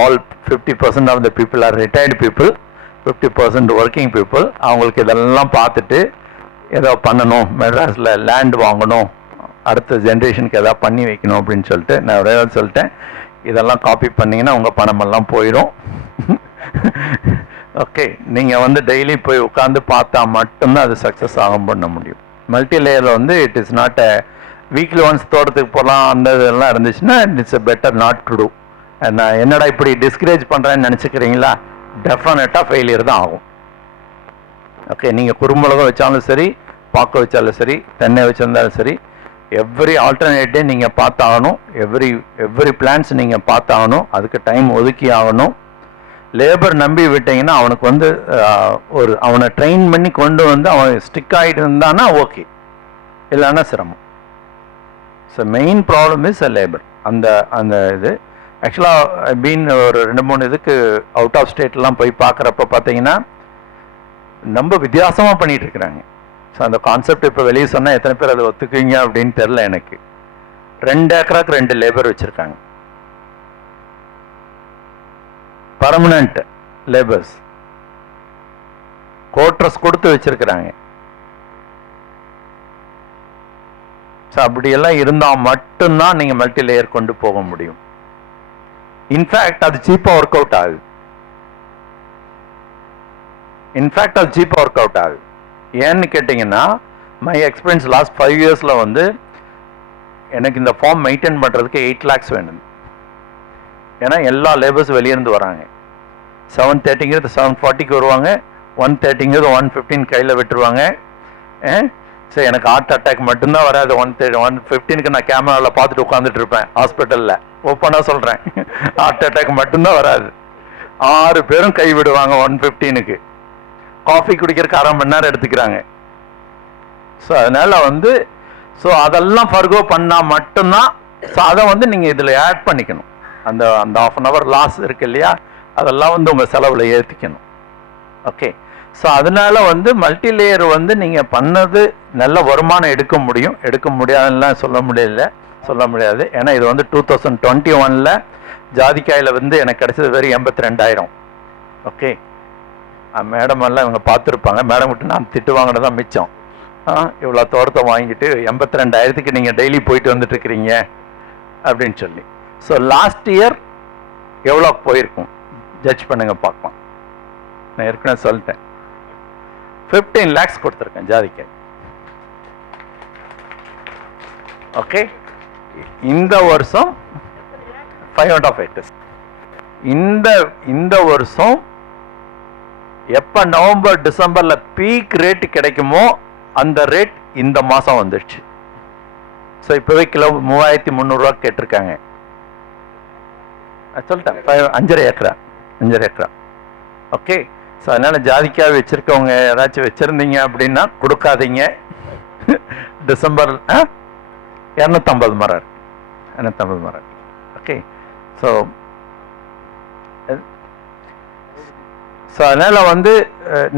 All 50% of the people are retired people, 50% working people. அவங்களுக்கு இதெல்லாம் பார்த்துட்டு ஏதோ பண்ணணும், மெட்ராஸில் லேண்ட் வாங்கணும், அடுத்த ஜென்ரேஷனுக்கு எதாவது பண்ணி வைக்கணும் அப்படின்னு சொல்லிட்டு நான் ஒரே சொல்லிட்டேன், இதெல்லாம் காப்பி பண்ணிங்கன்னா உங்கள் பணமெல்லாம் போயிடும். ஓகே, நீங்கள் வந்து டெய்லி போய் உட்காந்து பார்த்தா மட்டும்தான் அது சக்ஸஸ் ஆகும் பண்ண முடியும். மல்டி லேயரில் வந்து it is not a weekly once தோட்டத்துக்கு போகலாம் அந்த இதெல்லாம் இருந்துச்சுன்னா it's a better not to do. நான் என்னடா இப்படி டிஸ்கரேஜ் பண்ணுறேன்னு நினச்சிக்கிறீங்களா? டெஃபினட்டாக ஃபெயிலியர் தான் ஆகும். ஓகே, நீங்கள் குறுமிளகம் வச்சாலும் சரி, பாக்கு வச்சாலும் சரி, தென்னை வச்சிருந்தாலும் சரி, எவ்ரி ஆல்டர்னேட் டே நீங்கள் பார்த்தாகணும். எவ்ரி பிளான்ஸ் நீங்கள் பார்த்தாகணும். அதுக்கு டைம் ஒதுக்கி ஆகணும். லேபர் நம்பி விட்டீங்கன்னா அவனுக்கு வந்து அவனை ட்ரெயின் பண்ணி கொண்டு வந்து அவன் ஸ்டிக் ஆகிட்டு இருந்தானா ஓகே, இல்லைன்னா சிரமம். So main problem is a labour. அந்த இது ஆக்சுவலாக பீன் ஒரு 2-3 இதுக்கு அவுட் ஆஃப் ஸ்டேட்லாம் போய் பார்க்குறப்ப பார்த்தீங்கன்னா ரொம்ப வித்தியாசமாக பண்ணிகிட்டு இருக்கிறாங்க. ஸோ அந்த கான்செப்ட் இப்போ வெளியே சொன்னால் எத்தனை பேர் அதை ஒத்துக்குவீங்க அப்படின்னு தெரில எனக்கு. 2 ஏக்கராக்கு 2 லேபர் வச்சுருக்காங்க, பர்மனண்ட் லேபர்ஸ், கோட்ரஸ் கொடுத்து வச்சிருக்கிறாங்க. ஸோ அப்படியெல்லாம் இருந்தால் மட்டும்தான் நீங்கள் மல்டி லேயர் கொண்டு போக முடியும். இன்ஃபேக்ட் அது சீப்பாக ஒர்க் அவுட் ஆகுது. ஏன்னு கேட்டிங்கன்னா மை எக்ஸ்பீரியன்ஸ் லாஸ்ட் 5 இயர்ஸில் வந்து எனக்கு இந்த ஃபார்ம் மெயின்டைன் பண்ணுறதுக்கு 8 lakhs வேணும். ஏன்னா எல்லா லேபர்ஸ் வெளியேருந்து வராங்க. 7:30ங்கிறது 7:40க்கு வருவாங்க, 1:30ங்கிறது 1:15 கையில் விட்டுருவாங்க. ஸோ எனக்கு ஹார்ட் அட்டாக் மட்டும்தான் வராது. 1:15க்கு நான் கேமராவில் பார்த்துட்டு உட்காந்துட்டு இருப்பேன் ஹாஸ்பிட்டலில். ஓப்பனாக சொல்கிறேன், ஹார்ட் அட்டாக் மட்டும்தான் வராது. 6 பேரும் கை விடுவாங்க 1:15க்கு. காஃபி குடிக்கிறதுக்கு 1/2 மணி நேரம் எடுத்துக்கிறாங்க. ஸோ அதனால் வந்து அதெல்லாம் ஃபர்கோ பண்ணால் மட்டும்தான். ஸோ அதை வந்து நீங்கள் இதில் ஆட் பண்ணிக்கணும். அந்த 1/2 hour லாஸ் இருக்கு இல்லையா, அதெல்லாம் வந்து உங்கள் செலவில் ஏற்றிக்கணும். ஓகே, ஸோ அதனால வந்து மல்டி லேயர் வந்து நீங்கள் பண்ணது நல்ல வருமானம் எடுக்க முடியும். எடுக்க முடியாதுலாம் சொல்ல முடியாது. ஏன்னா இது வந்து 2021 ஜாதிக்காயில் வந்து எனக்கு கிடைச்சது வெறும் 82,000. ஓகே, மேடம் எல்லாம் இவங்க பார்த்துருப்பாங்க. மேடம் விட்டு நான் திட்டு வாங்கினதான் மிச்சம். இவ்வளோ தோட்டத்தை வாங்கிட்டு 82,000க்கு நீங்கள் டெய்லி போயிட்டு வந்துட்டு இருக்கிறீங்க அப்படின்னு சொல்லி. ஸோ லாஸ்ட் இயர் எவ்வளோ போயிருக்கும் ஜட்ஜ் பண்ணுங்க பார்க்கலாம். நான் ஏற்கனவே சொல்லிட்டேன், 15 lakhs கொடுத்துருக்கேன் ஜாதிக்காய். ஓகே, இந்த வருஷம் 5.5 acres. இந்த வருஷம் எப்போ நவம்பர் டிசம்பரில் பீக் ரேட் கிடைக்குமோ அந்த ரேட் இந்த மாதம் வந்துடுச்சு. ஸோ இப்போவே கிலோ 3,300 கேட்டிருக்காங்க. சொல்லிட்டேன் 5.5 ஏக்கரா. ஓகே, ஸோ அதனால் ஜாதிக்காய் வச்சுருக்கவங்க ஏதாச்சும் வச்சுருந்தீங்க அப்படின்னா கொடுக்காதீங்க. டிசம்பர் 250 மரம். ஓகே, ஸோ அதனால் வந்து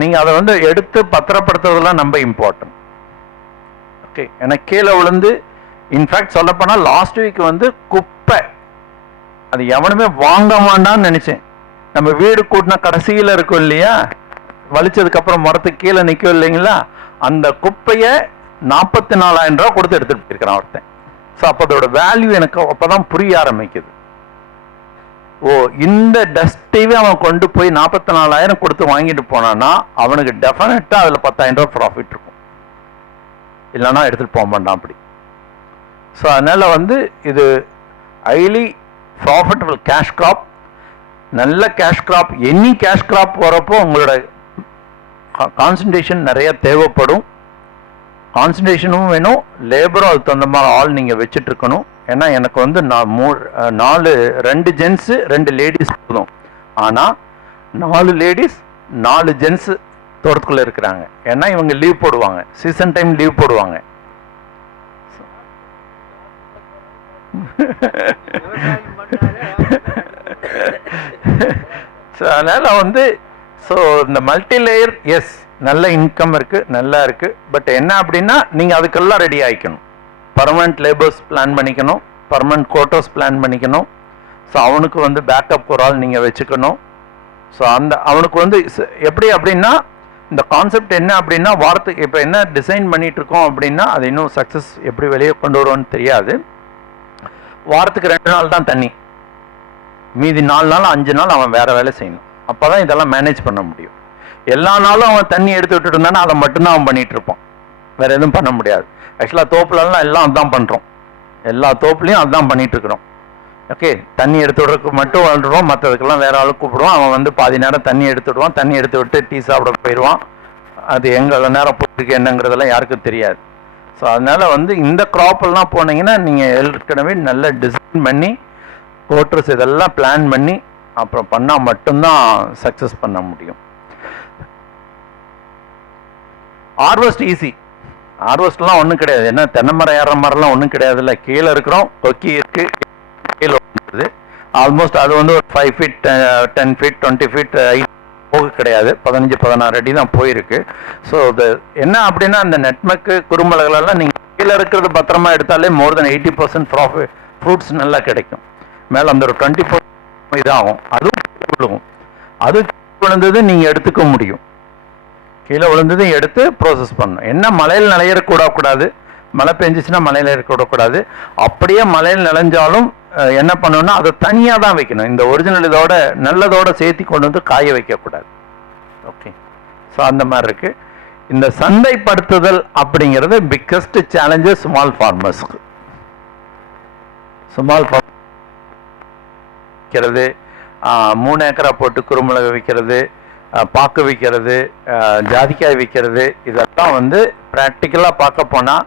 நீங்கள் அதை வந்து எடுத்து பத்திரப்படுத்துறதுலாம் ரொம்ப இம்பார்ட்டன்ட். ஓகே, எனக்கு கீழே விழுந்து இன்ஃபேக்ட் சொல்லப்போனால் லாஸ்ட் வீக் வந்து குப்பை, அது எவனுமே வாங்க வேண்டாம்னு நினச்சேன். நம்ம வீடு கூட்டினா கடைசியில் இருக்கும் இல்லையா, வலிச்சதுக்கப்புறம் மரத்துக்கு கீழே நிற்கும் இல்லைங்களா, அந்த குப்பையை 44,000 ரூபா கொடுத்து எடுத்துகிட்டு போயிருக்கிறான் ஒருத்தன். ஸோ அப்போ அதோட வேல்யூ எனக்கு அப்போ தான் புரிய ஆரம்பிக்குது. இந்த டஸ்டைவே அவன் கொண்டு போய் 44,000 கொடுத்து வாங்கிட்டு போனான்னா அவனுக்கு டெஃபினட்டாக அதில் 10,000 ரூபா ப்ராஃபிட் இருக்கும். இல்லைன்னா எடுத்துகிட்டு போக மாட்டான் அப்படி. ஸோ அதனால் வந்து இது ஹைலி ப்ராஃபிட்டபிள் கேஷ் கிராப், நல்ல cash crop. Any cash crop வரப்போ உங்களோட கான்சன்ட்ரேஷன் நிறைய தேவைப்படும். கான்சன்ட்ரேஷனும் வேணும், லேபரும் அதுக்கு தகுந்த மாதிரி ஆள் நீங்கள் வச்சுட்டு இருக்கணும். ஏன்னா எனக்கு வந்து 2 ஜென்ஸு 2 லேடிஸ் போதும். ஆனால் 4 லேடிஸ் 4 ஜென்ஸு தோட்டத்துக்குள்ளே இருக்கிறாங்க. ஏன்னா இவங்க லீவ் போடுவாங்க, சீசன் டைம் லீவ் போடுவாங்க. ஸோ அதனால் வந்து இந்த மல்டி லேயர் எஸ் நல்ல இன்கம் இருக்குது, நல்லா இருக்குது. பட் என்ன அப்படின்னா நீங்கள் அதுக்கெல்லாம் ரெடி ஆகிக்கணும். பர்மனெண்ட் லேபர்ஸ் பிளான் பண்ணிக்கணும், பர்மனெண்ட் கோட்டர்ஸ் பிளான் பண்ணிக்கணும். ஸோ அவனுக்கு வந்து பேக்கப் ஒரு ஆள் நீங்கள் வச்சுக்கணும். ஸோ அவனுக்கு வந்து எப்படி அப்படின்னா இந்த கான்செப்ட் என்ன அப்படின்னா வாரத்துக்கு இப்போ என்ன டிசைன் பண்ணிகிட்டு இருக்கோம் அப்படின்னா அது இன்னும் சக்ஸஸ் எப்படி வெளியே கொண்டு வருவோன்னு தெரியாது. வாரத்துக்கு 2 நாள் தான் தண்ணி, மீதி 4 நாள் 5 நாள் அவன் வேறு வேலை செய்யணும். அப்போ தான் இதெல்லாம் மேனேஜ் பண்ண முடியும். எல்லா நாளும் அவன் தண்ணி எடுத்து விட்டுட்டு இருந்தானா அதை மட்டும்தான் அவன் பண்ணிகிட்டு இருப்பான். வேறு எதுவும் பண்ண முடியாது. ஆக்சுவலாக தோப்புலலாம் எல்லாம் அதுதான் பண்ணுறோம், எல்லா தோப்புலையும் அதுதான் பண்ணிகிட்டு இருக்கிறோம். ஓகே, தண்ணி எடுத்து விடுறதுக்கு மட்டும் வாழ்றோம், மற்றதுக்கெல்லாம் வேற ஆளு கூப்பிடுவோம். அவன் வந்து பாதி நேரம் தண்ணி எடுத்து விடுவான், தண்ணி எடுத்து விட்டு டீ சாப்பிட போயிடுவான். அது எங்கே நேரம் போயிருக்கு என்னங்கிறதெல்லாம் யாருக்கும் தெரியாது. ஸோ அதனால் வந்து இந்த க்ராப்பெல்லாம் போனீங்கன்னா நீங்கள் ஏற்கனவே நல்ல டிசைன் பண்ணி கோட்ரஸ் இதெல்லாம் பிளான் பண்ணி அப்புறம் பண்ணால் மட்டும்தான் சக்ஸஸ் பண்ண முடியும். ஹார்வெஸ்ட் ஈஸி, ஹார்வெஸ்ட்லாம் ஒன்றும் கிடையாது. என்ன தென்னை மரம் ஏற மரம்லாம் ஒன்றும் கிடையாது. இல்லை, கீழே இருக்கிறோம், கொக்கி இருக்குது, கீழே வந்துடுது. ஆல்மோஸ்ட் அது வந்து ஒரு 5 feet 10 feet 20 feet போக கிடையாது, 15-16 அடி தான் போயிருக்கு. ஸோ இது என்ன அப்படின்னா அந்த நெட்மக்கு குறுமிளகுலாம் நீங்கள் கீழே இருக்கிறது பத்திரமா எடுத்தாலே மோர் தென் 80% ஃப்ரூட்ஸ் நல்லா கிடைக்கும். மேலே அந்த ஒரு 20% இதாகும், அதுவும் விழுகும். அது விழுந்தது நீங்கள் எடுத்துக்க முடியும், கீழே விழுந்ததும் எடுத்து ப்ரோசஸ் பண்ணணும். என்ன மலையில் நிலையிடக்கூடாது, மழை பெஞ்சிச்சுன்னா மலையில் இருக்கக்கூடாது. அப்படியே மலையில் நிலைஞ்சாலும் என்ன பண்ணணும்னா அதை தனியாக தான் வைக்கணும். இந்த ஒரிஜினல் இதோட நல்லதோட சேர்த்து கொண்டு வந்து காய வைக்கக்கூடாது. ஓகே, ஸோ அந்த மாதிரி இருக்கு. இந்த சந்தைப்படுத்துதல் அப்படிங்கிறது பிக்கஸ்ட் சேலஞ்சு ஸ்மால் ஃபார்மர்ஸ்க்கு. ஸ்மால் ஃபார்மர் விற்கிறது, 3 ஏக்கரா போட்டு குறுமிளகு விற்கிறது, பாக்கு விற்கிறது, ஜாதிக்காய் விற்கிறது, இதெல்லாம் வந்து ப்ராக்டிக்கலாக பார்க்க போனால்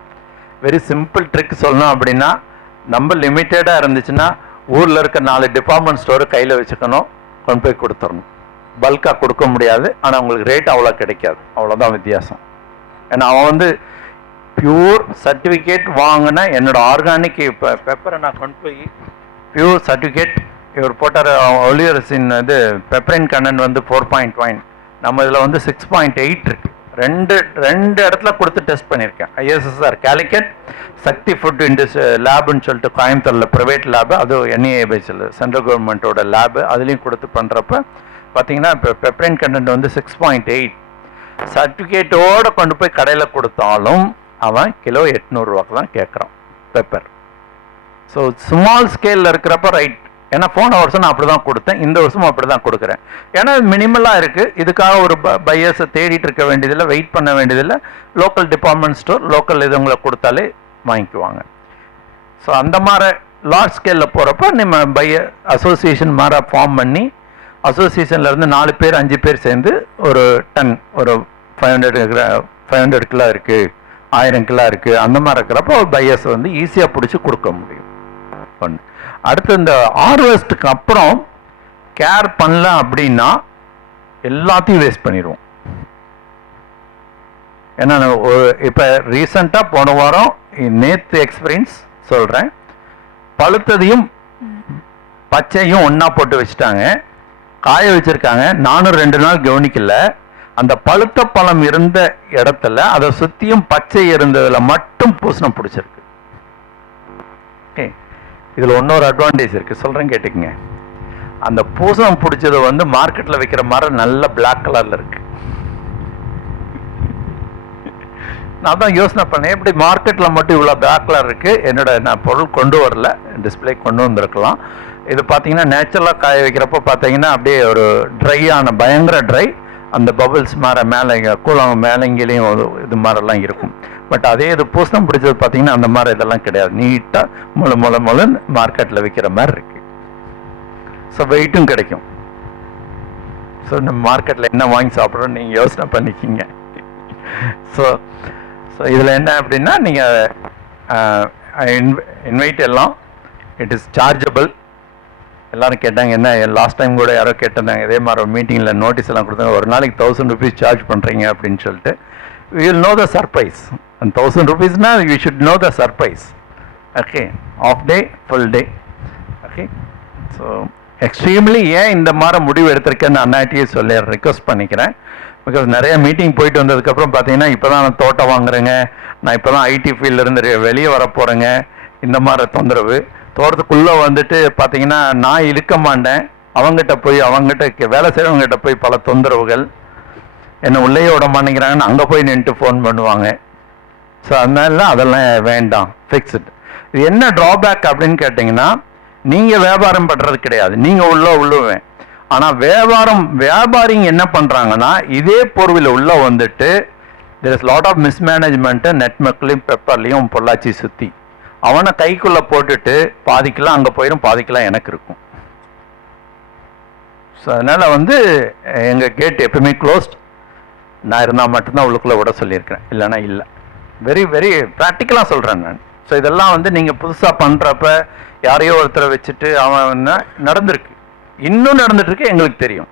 வெரி சிம்பிள் ட்ரிக் சொல்லணும் அப்படின்னா, நம்ம லிமிட்டடாக இருந்துச்சுன்னா ஊரில் இருக்க 4 டிபார்ட்மெண்ட் ஸ்டோரு கையில் வச்சுக்கணும், கொண்டு போய் கொடுத்துடணும். பல்காக கொடுக்க முடியாது, ஆனால் உங்களுக்கு ரேட் அவ்வளோ கிடைக்காது, அவ்வளோதான் வித்தியாசம். ஏன்னா அவன் வந்து பியூர் சர்டிஃபிகேட் வாங்கின என்னோட ஆர்கானிக் இப்போ பெப்பரை நான் கொண்டு போய் பியூர் சர்டிஃபிகேட் இவர் போட்டார் ஒலியரசின் இது பெப்பரின் கண்ணன் வந்து 4.1, நம்ம இதில் வந்து 6.8 இருக்கு. ரெண்டு இடத்துல கொடுத்து டெஸ்ட் பண்ணியிருக்கேன். ISSR கேலிக்கட், சக்தி ஃபுட் இண்டஸ்ட்ரி லேபுன்னு சொல்லிட்டு கோயம்புத்தூரில் ப்ரைவேட் லேபு, அது NEA-பேஸில் சென்ட்ரல் கவர்மெண்ட்டோட லேபு, அதுலேயும் கொடுத்து பண்ணுறப்ப பார்த்தீங்கன்னா இப்போ பெப்பரின் கண்டென்ட் வந்து 6.8 சர்டிஃபிகேட்டோடு கொண்டு போய் கடையில் கொடுத்தாலும் அவன் கிலோ 800 ரூபாய்க்கு தான் கேட்குறான் பெப்பர். ஸோ ஸ்மால் ஸ்கேலில் இருக்கிறப்ப ரைட், ஏன்னா போன வருஷம் நான் அப்படி தான் கொடுத்தேன், இந்த வருஷமும் அப்படி தான் கொடுக்குறேன். ஏன்னா மினிமலாக இருக்குது, இதுக்காக ஒரு பையர்ஸை தேடிட்டு இருக்க வேண்டியதில்லை, வெயிட் பண்ண வேண்டியதில்லை. லோக்கல் டிபார்ட்மெண்ட் ஸ்டோர் லோக்கல் இதுங்களை கொடுத்தாலே வாங்கிக்குவாங்க. ஸோ அந்த மாதிரி லார்ஜ் ஸ்கேலில் போகிறப்ப நம்ம பையர் அசோசியேஷன் மாதிரி ஃபார்ம் பண்ணி அசோசியேஷன்லேருந்து 4 பேர் 5 பேர் சேர்ந்து ஒரு டன் ஒரு 500 கிலோ இருக்குது, 1000 கிலோ இருக்குது, அந்த மாதிரி இருக்கிறப்போ ஒரு பையர்ஸ் வந்து ஈஸியாக பிடிச்சி கொடுக்க முடியும். ஒன்று. அடுத்து இந்த ஹார்வெஸ்ட்டுக்கு அப்புறம் கேர் பண்ணல அப்படின்னா எல்லாத்தையும் வேஸ்ட் பண்ணிடுவோம். ஏன்னா இப்போ ரீசண்டாக போன வாரம் நேற்று எக்ஸ்பீரியன்ஸ் சொல்கிறேன், பழுத்ததையும் பச்சையும் ஒன்றா போட்டு வச்சுட்டாங்க, காய வச்சுருக்காங்க. நானும் 2 நாள் கவனிக்கல. அந்த பழுத்த பழம் இருந்த இடத்துல அதை சுற்றியும் பச்சை இருந்ததில் மட்டும் பூசணம் பிடிச்சிருக்கு. ஓகே, இதில் இன்னொரு அட்வான்டேஜ் இருக்குது, சொல்கிறேன் கேட்டுக்குங்க. அந்த பூசணம் பிடிச்சது வந்து மார்க்கெட்டில் விற்கிற மாதிரி நல்ல பிளாக் கலரில் இருக்குது. நான் தான் யோசனை பண்ணேன், எப்படி மார்க்கெட்டில் மட்டும் இவ்வளோ பிளாக் கலர் இருக்குது, நான் பொருள் கொண்டு வரல, டிஸ்பிளே கொண்டு வந்திருக்கலாம். இது பார்த்தீங்கன்னா நேச்சுரலாக காய வைக்கிறப்போ பார்த்தீங்கன்னா அப்படியே ஒரு ட்ரையான பயங்கர ட்ரை, அந்த பபிள்ஸ் மாதிரி மேலே கூலம் மேலேங்கிலையும் இது மாதிரிலாம் இருக்கும். பட் அதே இது பூசணம் பிடிச்சது பார்த்தீங்கன்னா அந்த மாதிரி இதெல்லாம் கிடையாது, நீட்டாக முழுன்னு மார்க்கெட்டில் விற்கிற மாதிரி இருக்குது. ஸோ வெயிட்டும் கிடைக்கும். ஸோ நம்ம மார்க்கெட்டில் என்ன வாங்கி சாப்பிட்றோன்னு நீங்கள் யோசனை பண்ணிக்கிங்க. ஸோ இதில் என்ன அப்படின்னா நீங்கள் இன்வைட் எல்லாம் இட் இஸ் சார்ஜபிள். எல்லோரும் கேட்டாங்க, என்ன லாஸ்ட் டைம் கூட யாரோ கேட்டிருந்தாங்க இதே மாதிரி ஒரு மீட்டிங்கில் நோட்டீஸ் எல்லாம் கொடுத்தாங்க, ஒரு நாளைக்கு 1000 rupees சார்ஜ் பண்ணுறீங்க அப்படின்னு சொல்லிட்டு. We will know the surprise. அந்த 1000 rupeesனா you should know the surprise. Okay, half day full day. Okay, so extremely ஏன் இந்த மாதிரி முடிவு எடுத்திருக்கேன்னு அண்ணாட்டியே சொல்லி ரிக்வஸ்ட் பண்ணிக்கிறேன். பிகாஸ் நிறைய மீட்டிங் போயிட்டு வந்ததுக்கப்புறம் பார்த்தீங்கன்னா இப்போ தான் நான் தோட்டம் வாங்குறேங்க, நான் இப்போ தான் ஐடி ஃபீல்டிலேருந்து வெளியே வர போகிறேங்க, இந்த மாதிரி தொந்தரவு. தோட்டத்துக்குள்ளே வந்துட்டு பார்த்தீங்கன்னா நான் இழுக்க மாட்டேன், அவங்ககிட்ட வேலை செய்கிறவங்ககிட்ட போய் பல தொந்தரவுகள், என்னை உள்ளேயே விட மாட்டேங்கிறாங்கன்னு அங்கே போய் நின்றுட்டு ஃபோன் பண்ணுவாங்க. ஸோ அதனால அதெல்லாம் வேண்டாம், ஃபிக்ஸ்டு. இது என்ன ட்ராபேக் அப்படின்னு கேட்டிங்கன்னா, நீங்கள் வியாபாரம் பண்ணுறது கிடையாது, நீங்கள் உள்ளுவேன். ஆனால் வியாபாரிங்க என்ன பண்ணுறாங்கன்னா இதே பொருளில் உள்ளே வந்துட்டு there is lot of mismanagement நெட்மக்லையும் பெப்பர்லையும் Pollachi சுற்றி. அவனை கைக்குள்ளே போட்டுட்டு பாதிக்கலாம் அங்கே போயிடும், பாதிக்கலாம் எனக்கு இருக்கும். ஸோ அதனால் வந்து எங்கள் கேட் எப்பவுமே க்ளோஸ்ட். நான் இருந்தால் மட்டும்தான் உள்ளுக்குள்ளே விட சொல்லியிருக்கிறேன், இல்லைன்னா இல்லை. வெரி வெரி ப்ராக்டிக்கலாக சொல்கிறேன் நான். ஸோ இதெல்லாம் வந்து நீங்கள் புதுசாக பண்ணுறப்ப யாரையோ ஒருத்தரை வச்சுட்டு அவன் நடந்திருக்கு, இன்னும் நடந்துட்டுருக்கு, எங்களுக்கு தெரியும்.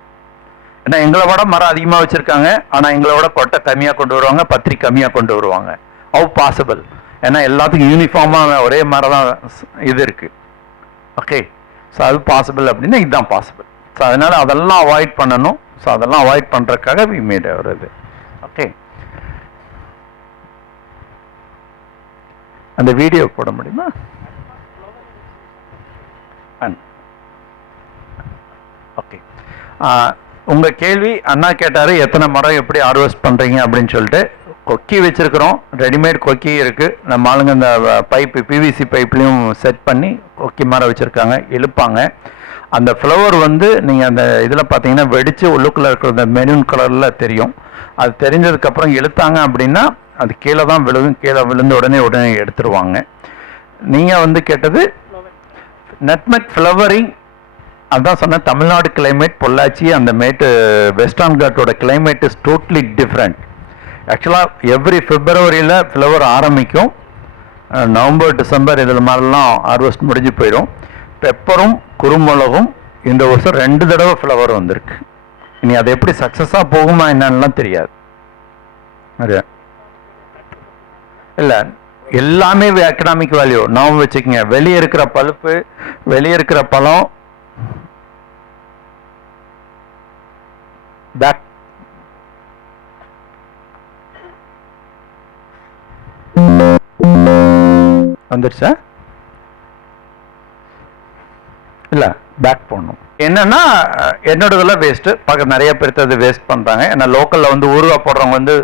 ஏன்னா எங்களை விட மரம் அதிகமாக வச்சுருக்காங்க, ஆனால் எங்களை விட கொட்டை கம்மியாக கொண்டு வருவாங்க, பத்திரி கம்மியாக கொண்டு வருவாங்க. How possible? ஏன்னா எல்லாத்துக்கும் யூனிஃபார்மாக ஒரே மாதிரி தான் இது இருக்குது. ஓகே, ஸோ அது பாசிபிள் அப்படின்னா இதுதான் பாசிபிள். ஸோ அதனால் அதெல்லாம் அவாய்ட் பண்ணணும். ஸோ அதெல்லாம் அவாய்ட் பண்ணுறதுக்காக வி மேட் ஒரு இது. ஓகே, அந்த வீடியோ போட முடியுமா? ஓகே, உங்கள் கேள்வி அண்ணா கேட்டார், எத்தனை மரம் எப்படி ஹார்வெஸ்ட் பண்ணுறீங்க அப்படின்னு சொல்லிட்டு. கொக்கி வச்சுருக்குறோம், ரெடிமேட் கொக்கி இருக்குது. நம்ம ஆளுங்க இந்த பைப்பு பிவிசி பைப்லேயும் செட் பண்ணி கொக்கி மரம் வச்சுருக்காங்க, இழுப்பாங்க. அந்த ஃப்ளவர் வந்து நீங்கள் அந்த இதில் பார்த்தீங்கன்னா வெடித்து உள்ளுக்குள்ளே இருக்கிற அந்த மெரூன் கலரில் தெரியும். அது தெரிஞ்சதுக்கப்புறம் இழுத்தாங்க அப்படின்னா அது கீழே தான் விழுகும், கீழே விழுந்த உடனே எடுத்துருவாங்க. நீங்கள் வந்து கேட்டது நெட்மெக் ஃப்ளவரிங், அதான் சொன்ன தமிழ்நாடு கிளைமேட், பொள்ளாச்சி அந்த மேட்டு வெஸ்டர்ன் காட்டோட கிளைமேட் இஸ் டோட்லி டிஃப்ரெண்ட். ஆக்சுவலாக எவ்ரி பிப்ரவரியில் ஃப்ளவர் ஆரம்பிக்கும், நவம்பர் டிசம்பர் இதில் மாதிரிலாம் ஹார்வெஸ்ட் முடிஞ்சு போயிடும். பெப்பரும் குறுமிளகும் இந்த வருஷம் 2 தடவை ஃப்ளவர் வந்திருக்கு. இனி அது எப்படி சக்ஸஸாக போகுமா என்னன்னெலாம் தெரியாது. இல்லை, எல்லாமே எக்கனாமிக் வேல்யூ நாம் வச்சுக்கோங்க. வெளியே இருக்கிற பழுப்பு, வெளியே இருக்கிற பழம், பேக் வந்துருச்சா? இல்லை, பேக் போடணும். என்னன்னா என்னோடதெல்லாம் வேஸ்ட்டு, பக்கம் நிறைய பேர்த்து அது வேஸ்ட் பண்ணுறாங்க. ஏன்னா லோக்கலில் வந்து ஊறுகாய் போடுறவங்க வந்து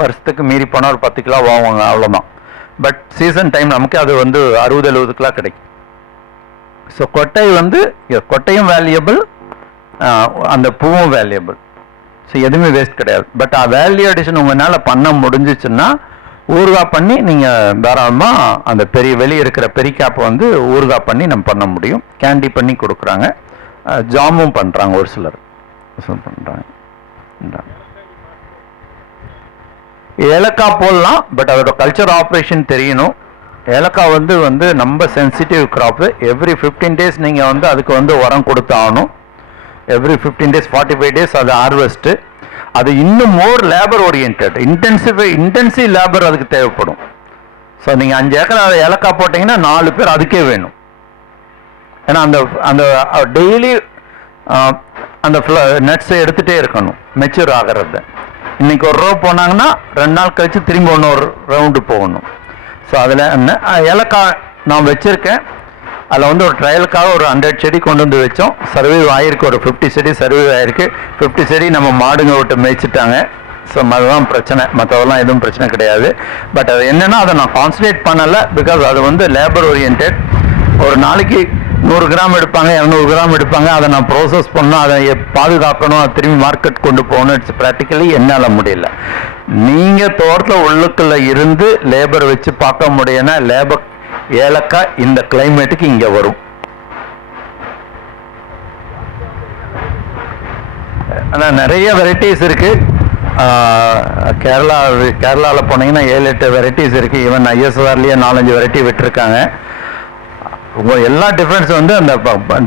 வருஷத்துக்கு மீறி போனால் ஒரு 10 கிலோ வாங்குவாங்க, அவ்வளோதான். பட் சீசன் டைம் நமக்கு அது வந்து 60-70 கிலோ கிடைக்கும். ஸோ கொட்டை வந்து கொட்டையும் வேல்யூபிள், அந்த பூவும் வேல்யூபிள். ஸோ எதுவுமே வேஸ்ட் கிடையாது. பட் வேல்யூ அடிஷன் உங்களால் பண்ண முடிஞ்சிச்சுன்னா ஊறுகாய் பண்ணி நீங்கள் தாராளமாக அந்த பெரிய வெளியே இருக்கிற பெரிக்காப்பை வந்து ஊறுகாய் பண்ணி நம்ம பண்ண முடியும். கேண்டி பண்ணி கொடுக்குறாங்க, ஜாமும் பண்ணுறாங்க, ஒரு சிலர் பண்ணுறாங்க. ஏலக்காய் போடலாம், பட் அதோட கல்ச்சர் ஆப்ரேஷன் தெரியணும். ஏலக்காய் வந்து நம்ம சென்சிட்டிவ் கிராப்பு. எவ்ரி 15 டேஸ் நீங்கள் வந்து அதுக்கு வந்து உரம் கொடுத்தாகணும். எவ்ரி 15 டேஸ் 45 டேஸ் அது ஹார்வெஸ்ட்டு. அது இன்னும் மோர் லேபர் ஓரியன்ட், இன்டென்சிவ் லேபர் அதுக்கு தேவைப்படும். ஸோ நீங்கள் 5 ஏக்கர் ஏலக்காய் போட்டிங்கன்னா 4 பேர் அதுக்கே வேணும். ஏன்னா அந்த அந்த டெய்லி அந்த நட்ஸை எடுத்துகிட்டே இருக்கணும் மெச்சூர் ஆகிறது. இன்றைக்கி ஒரு ரோ போனாங்கன்னா 2 நாள் கழித்து திரும்ப இன்னொரு ரவுண்டு போகணும். ஸோ அதில் என்ன ஏலக்காய் நான் வச்சுருக்கேன். அதில் வந்து ஒரு ட்ரையலுக்காக ஒரு 100 செடி கொண்டு வந்து வச்சோம். சர்வைவ் ஆகிருக்கு, ஒரு 50 செடி சர்வைவ் ஆகிருக்கு. 50 செடி நம்ம மாடுங்க விட்டு மேய்ச்சிட்டாங்க. ஸோ அதுதான் பிரச்சனை, மற்றதெல்லாம் எதுவும் பிரச்சனை கிடையாது. பட் அது என்னென்னா அதை நான் கான்சன்ட்ரேட் பண்ணலை, பிகாஸ் அது வந்து லேபர் ஓரியன்ட். ஒரு நாளைக்கு 100 கிராம் எடுப்பாங்க, 200 கிராம் எடுப்பாங்க. அதை நான் ப்ரோசஸ் பண்ணணும், அதை பாதுகாக்கணும், அதை திரும்பி மார்க்கெட் கொண்டு போகணும். இட்ஸ் ப்ராக்டிக்கலி என்னால் முடியல. நீங்கள் தோட்டத்தில் உள்ளுக்குள்ளே இருந்து லேபர் வச்சு பார்க்க முடியும்னா லேபர் ஏலக்காய் இந்த கிளைமேட்டுக்கு இங்கே வரும். ஆனால் நிறைய வெரைட்டிஸ் இருக்குது. கேரளாவில் போனீங்கன்னா 7-8 வெரைட்டிஸ் இருக்குது. ஈவன் ஐஎஸ்ஆர்லேயே 4-5 வெரைட்டி விட்டுருக்காங்க. எல்லா டிஃப்ரென்ஸ் வந்து அந்த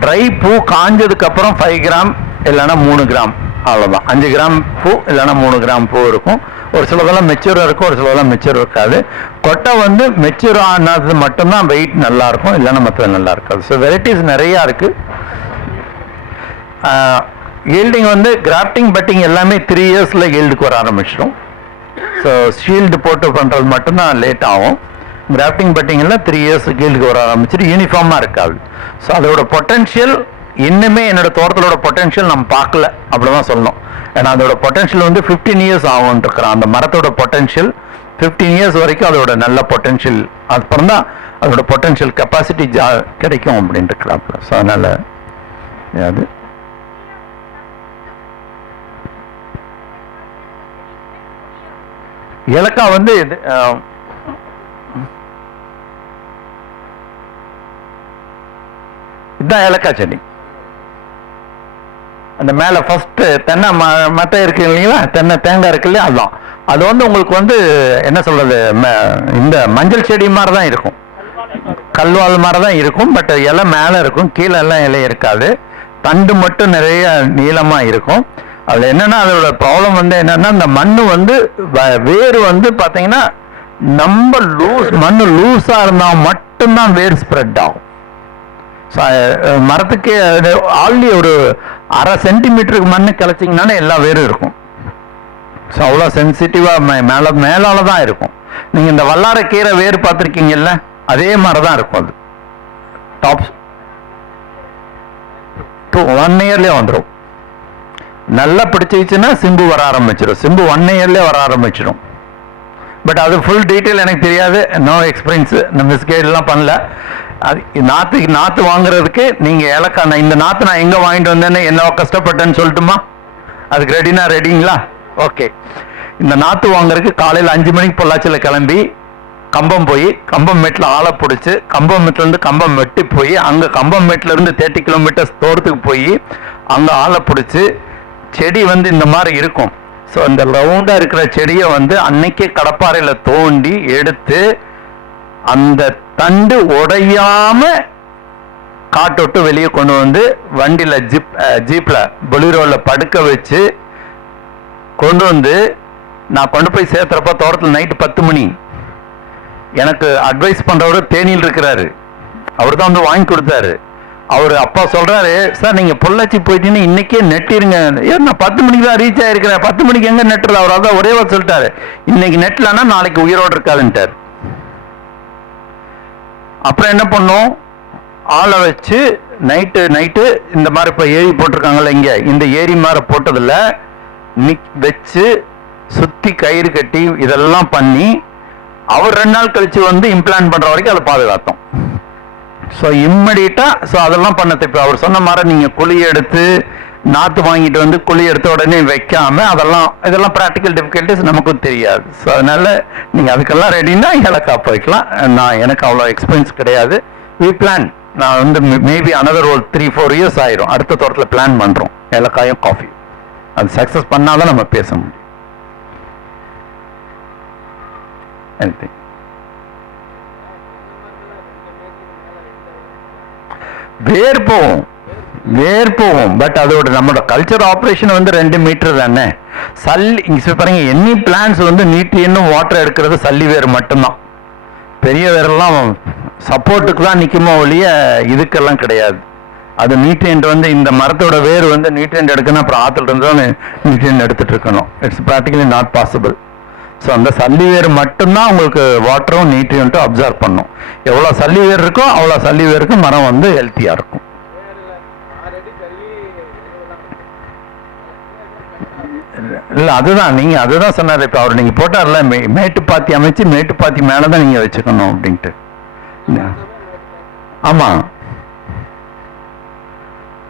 ட்ரை பூ காஞ்சதுக்கப்புறம் 5 கிராம் இல்லைன்னா 3 கிராம், அவ்வளோதான். 5 கிராம் பூ இல்லைன்னா 3 கிராம் பூ இருக்கும். ஒரு சிலதெல்லாம் மெச்சூராக இருக்கும், ஒரு சிலதெல்லாம் மெச்சூர் இருக்காது. கொட்டை வந்து மெச்சூர் ஆனது மட்டும்தான் வெயிட் நல்லாயிருக்கும், இல்லைன்னா மற்றது நல்லா இருக்காது. ஸோ வெரைட்டிஸ் நிறையா இருக்குது. ஈல்டிங் வந்து கிராஃப்டிங் பட்டிங் எல்லாமே 3 இயர்ஸில் ஈல்டுக்கு வர ஆரம்பிச்சிடும். ஸோ ஷீல்டு போட்டு பண்ணுறது மட்டும்தான் லேட் ஆகும். கிராஃப்டிங் பட்டிங்கெல்லாம் 3 இயர்ஸுக்கு ஈல்டுக்கு வர ஆரம்பிச்சிட்டு யூனிஃபார்மாக இருக்காது. ஸோ அதோட பொட்டென்ஷியல் இன்னுமே என்னோடய தோட்டத்தோட பொட்டென்ஷியல் நம்ம பார்க்கல, அப்படி தான் சொல்லணும். ஏன்னா அதோட பொட்டென்ஷியல் வந்து 15 இயர்ஸ் ஆகும்னு இருக்கிறான். அந்த மரத்தோட பொட்டென்ஷியல் 15 இயர்ஸ் வரைக்கும் அதோட நல்ல பொட்டென்ஷியல், அப்புறம் தான் அதோட பொட்டென்ஷியல் கெப்பாசிட்டி கிடைக்கும் அப்படின்ட்டு இருக்கிறாப்புல. ஸோ அதனால் அது ஏலக்காய் வந்து இதுதான் ஏலக்காய் செடி. அந்த மேலே ஃபர்ஸ்ட் தென்னை மட்டை இருக்கு இல்லைங்களா, தென்னை தேங்காய் இருக்கு இல்லையா, அதுதான். அது வந்து உங்களுக்கு வந்து என்ன சொல்றது, இந்த மஞ்சள் செடி மாதிரி தான் இருக்கும், கல்வால் மாதிரி தான் இருக்கும். பட் இலை மேலே இருக்கும், கீழே எல்லாம் இலை இருக்காது, தண்டு மட்டும் நிறைய நீளமாக இருக்கும். அதில் என்னென்னா அதோட ப்ராப்ளம் வந்து என்னென்னா, இந்த மண் வந்து வேர் வந்து பார்த்தீங்கன்னா நம்ம மண் லூஸாக இருந்தால் மட்டும்தான் வேர் ஸ்ப்ரெட் ஆகும். மரத்துக்கு ஆல்ரெடி ஒரு 1/2 சென்டிமீட்டருக்கு மண் கிளச்சிங்கனாலே எல்லா வேரும் இருக்கும். ஸோ அவ்வளோ சென்சிட்டிவாக மேலால தான் இருக்கும். நீங்கள் இந்த வல்லாரக்கீரை வேர் பார்த்துருக்கீங்கல்ல, அதே மாதிரி தான் இருக்கும். அது டாப்ஸ் 1 இயர்லேயே வந்துடும். நல்லா பிடிச்சிச்சுன்னா சிம்பு வர ஆரம்பிச்சிடும். சிம்பு 1 இயர்லேயே வர ஆரம்பிச்சிடும். பட் அது ஃபுல் டீட்டெயில் எனக்கு தெரியாது, நோ எக்ஸ்பீரியன்ஸு, நான் மிஸ்கைடெலாம் பண்ணல. அது நாற்று வாங்குறதுக்கு நீங்கள் ஏலக்காய், இந்த நாற்று நான் எங்கே வாங்கிட்டு வந்தேன்னு என்ன கஷ்டப்பட்டேன்னு சொல்லட்டுமா? அதுக்கு ரெடிங்களா? ஓகே. இந்த நாற்று வாங்குறதுக்கு காலையில் 5 மணிக்கு பொள்ளாச்சியில் கிளம்பி கம்பம் போய் கம்பம் மேட்டில் ஆளை பிடிச்சி, கம்பம் மேட்டிலேருந்து கம்பம் வெட்டி போய் அங்கே கம்பம் மேட்டிலேருந்து 30 கிலோமீட்டர்ஸ் தூரத்துக்கு போய் அங்கே ஆளை பிடிச்சி, செடி வந்து இந்த மாதிரி இருக்கும். ஸோ அந்த ரவுண்டாக இருக்கிற செடியை வந்து அன்னைக்கே கடப்பாறையில் தோண்டி எடுத்து அந்த தண்டு உடையாம காட்டோட்டு வெளியே கொண்டு வந்து வண்டியில் ஜீப்ல பொலிரோவில் படுக்க வச்சு கொண்டு வந்து நான் கொண்டு போய் சேர்த்துறப்ப தோட்டத்தில் நைட்டு 10 மணி. எனக்கு அட்வைஸ் பண்றவரு தேனியில் இருக்கிறாரு, அவர் தான் வந்து வாங்கி கொடுத்தாரு. அவர் அப்பா சொல்றாரு, சார் நீங்க பொள்ளாச்சி போயிட்டீங்கன்னா இன்னைக்கே நெட்டிருங்க. ஏன் நான் 10 மணிக்கு தான் ரீச் ஆயிருக்கிறேன், 10 மணிக்கு எங்க நெட்டுறது? அவர் அதான் ஒரே வார்த்தை சொல்லிட்டாரு, இன்னைக்கு நெட்லன்னா நாளைக்கு உயிரோடு இருக்காதுன்ட்டார். அப்புறம் என்ன பண்ணோம், ஆளை வச்சு நைட்டு இந்த மாதிரி இப்போ ஏரி போட்டிருக்காங்கல்ல, இங்கே இந்த ஏரி மாதிரி போட்டதில் வச்சு சுற்றி கயிறு கட்டி இதெல்லாம் பண்ணி அவர் 2 நாள் கழிச்சு வந்து இம்ப்ளான்ட் பண்ணுற வரைக்கும் அதை பாதுகாத்தோம். ஸோ இம்மீடியட்டாக ஸோ அதெல்லாம் பண்ண. இப்போ அவர் சொன்ன மாதிரி நீங்கள் குழி எடுத்து நாற்று வாங்கிட்டு வந்து குழி எடுத்த உடனே வைக்காம இதெல்லாம் ப்ராக்டிக்கல் டிஃபிகல்ட்டிஸ் நமக்கும் தெரியாது. ஸோ அதனால நீங்கள் அதுக்கெல்லாம் ரெடினா ஏலக்காய் வைக்கலாம். எனக்கு அவ்வளோ எக்ஸ்பீரியன்ஸ் கிடையாது. வி பிளான், நான் வந்து மேபி அனதர் ஒரு 3-4 இயர்ஸ் ஆயிரும் அடுத்த தோட்டத்தில் பிளான் பண்ணுறோம் ஏலக்காயும் காஃபி. அது சக்ஸஸ் பண்ணாதான் நம்ம பேச முடியும். வேர் போகும் பட் அதோட நம்மளோட கல்ச்சர் ஆப்ரேஷன் வந்து 2 மீட்டர் தானே. பாருங்க, எனி பிளான்ஸ் வந்து நியூட்ரியன்ட் வாட்டர் எடுக்கிறது சல்லி வேர் மட்டும்தான். பெரிய வேரெல்லாம் சப்போர்ட்டுக்கு தான் நிற்குமோ ஒழிய இதுக்கெல்லாம் கிடையாது. அது நியூட்ரியன்ட் வந்து இந்த மரத்தோட வேர் வந்து நியூட்ரியன்ட் எடுக்கணும், அப்புறம் ஆற்றுல இருந்து தான் நியூட்ரியன்ட் எடுத்துட்டு இருக்கணும். It's practically not possible. So அந்த சல்லி வேர் மட்டும்தான் உங்களுக்கு வாட்டரும் நியூட்ரியன்ட்டும் அப்சர்வ் பண்ணும். எவ்வளோ சல்லி வேர் இருக்கோ அவ்வளோ சல்லி வேருக்கு மரம் வந்து ஹெல்த்தியாக இருக்கும். இல்லை அதுதான் நீங்கள் அதுதான் சொன்னார். இப்போ அவர் நீங்கள் போட்டார்ல மேட்டுப்பாத்தி அமைச்சு மேட்டுப்பாத்தி மேலே தான் நீங்கள் வச்சுக்கணும் அப்படின்ட்டு. ஆமாம்,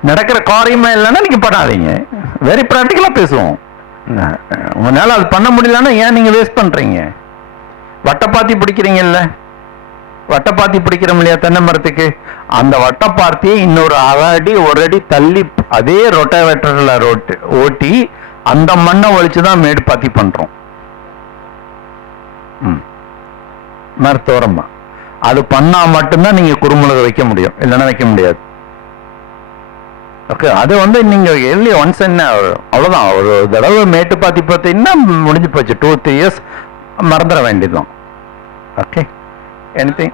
நடக்கிற காரியமே இல்லைன்னா நீங்கள் பண்ணாதீங்க. வெரி ப்ராக்டிக்கலாக பேசுவோம். உங்களால் அது பண்ண முடியலன்னா ஏன் நீங்கள் வேஸ்ட் பண்ணுறீங்க? வட்டப்பாத்தி பிடிக்கிறீங்கல்ல, வட்டப்பாத்தி பிடிக்கிறோம் இல்லையா தென்னை மரத்துக்கு, அந்த வட்டப்பாத்தியை இன்னொரு 1/2 அடி 1 அடி தள்ளி அதே ரொட்டாவேட்டரில் ஓட்டி அந்த மண்ணை ஒழிச்சு தான் மேடு பாத்தி பண்றோம். மரத்தோரமா அது பண்ணா மட்டும்தான் நீங்க குறுமிளகு வைக்க முடியும், இல்லைன்னா வைக்க முடியாது. ஓகே, அது வந்து நீங்க எல்லி ஒன்ஸ் என்ன அவ்வளவுதான். ஒரு தடவை மேட்டு பாத்தி பார்த்தீங்கன்னா முடிஞ்சு போச்சு. 2-3 இயர்ஸ் மறந்துட வேண்டியதுதான். ஓகே, எனிதிங்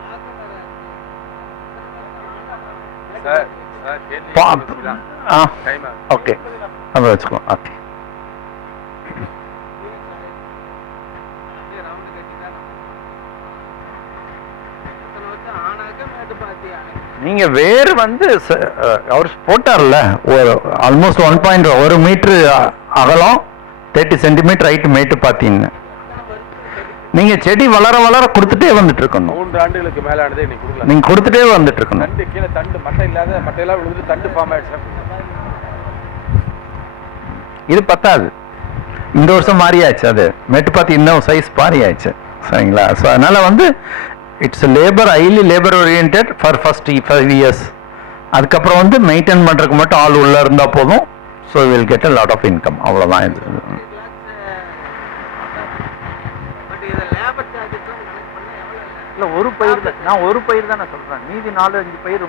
ஓகே அப்ப வச்சுக்கோ. ஓகே, நீங்க வேறு வந்து அவர் போட்டார்ல ஒரு ஆல்மோஸ்ட் 1 மீட்டர் அகலம் 30 சென்டிமீட்டர் ஹைட் மேட்டு பார்த்தீங்கன்னா நீங்க செடி வளர வளர கொடுத்துட்டே வந்துட்டு இருக்கணும். 3 ஆண்டுகளுக்கு மேலானதே நீங்க கொடுத்துட்டே வந்துட்டு இருக்கணும். தண்டு கீழே தண்டு மட்டை இல்லாத மட்டையெல்லாம் விழுந்து தண்டு ஃபார்ம் ஆயிடுச்சு. இது பத்தாது. இந்த வருஷம் மாறியாச்சு, அது மேட்டுப்பாத்தி இன்னும் சைஸ் மாறியாச்சு சரிங்களா. ஸோ அதனால் வந்து it's labour highly labour orient for first 5 years. அதுக்கப்புறம் வந்து மெயின்டைன் பண்ணுறதுக்கு மட்டும் ஆள் உள்ளே இருந்தால் போதும். So will get a lot of income, அவ்வளோதான் இது. இல்லை ஒரு பயிர் தான், நான் ஒரு பயிர் தான் நான் சொல்கிறேன், மீதி 4-5 பயிர்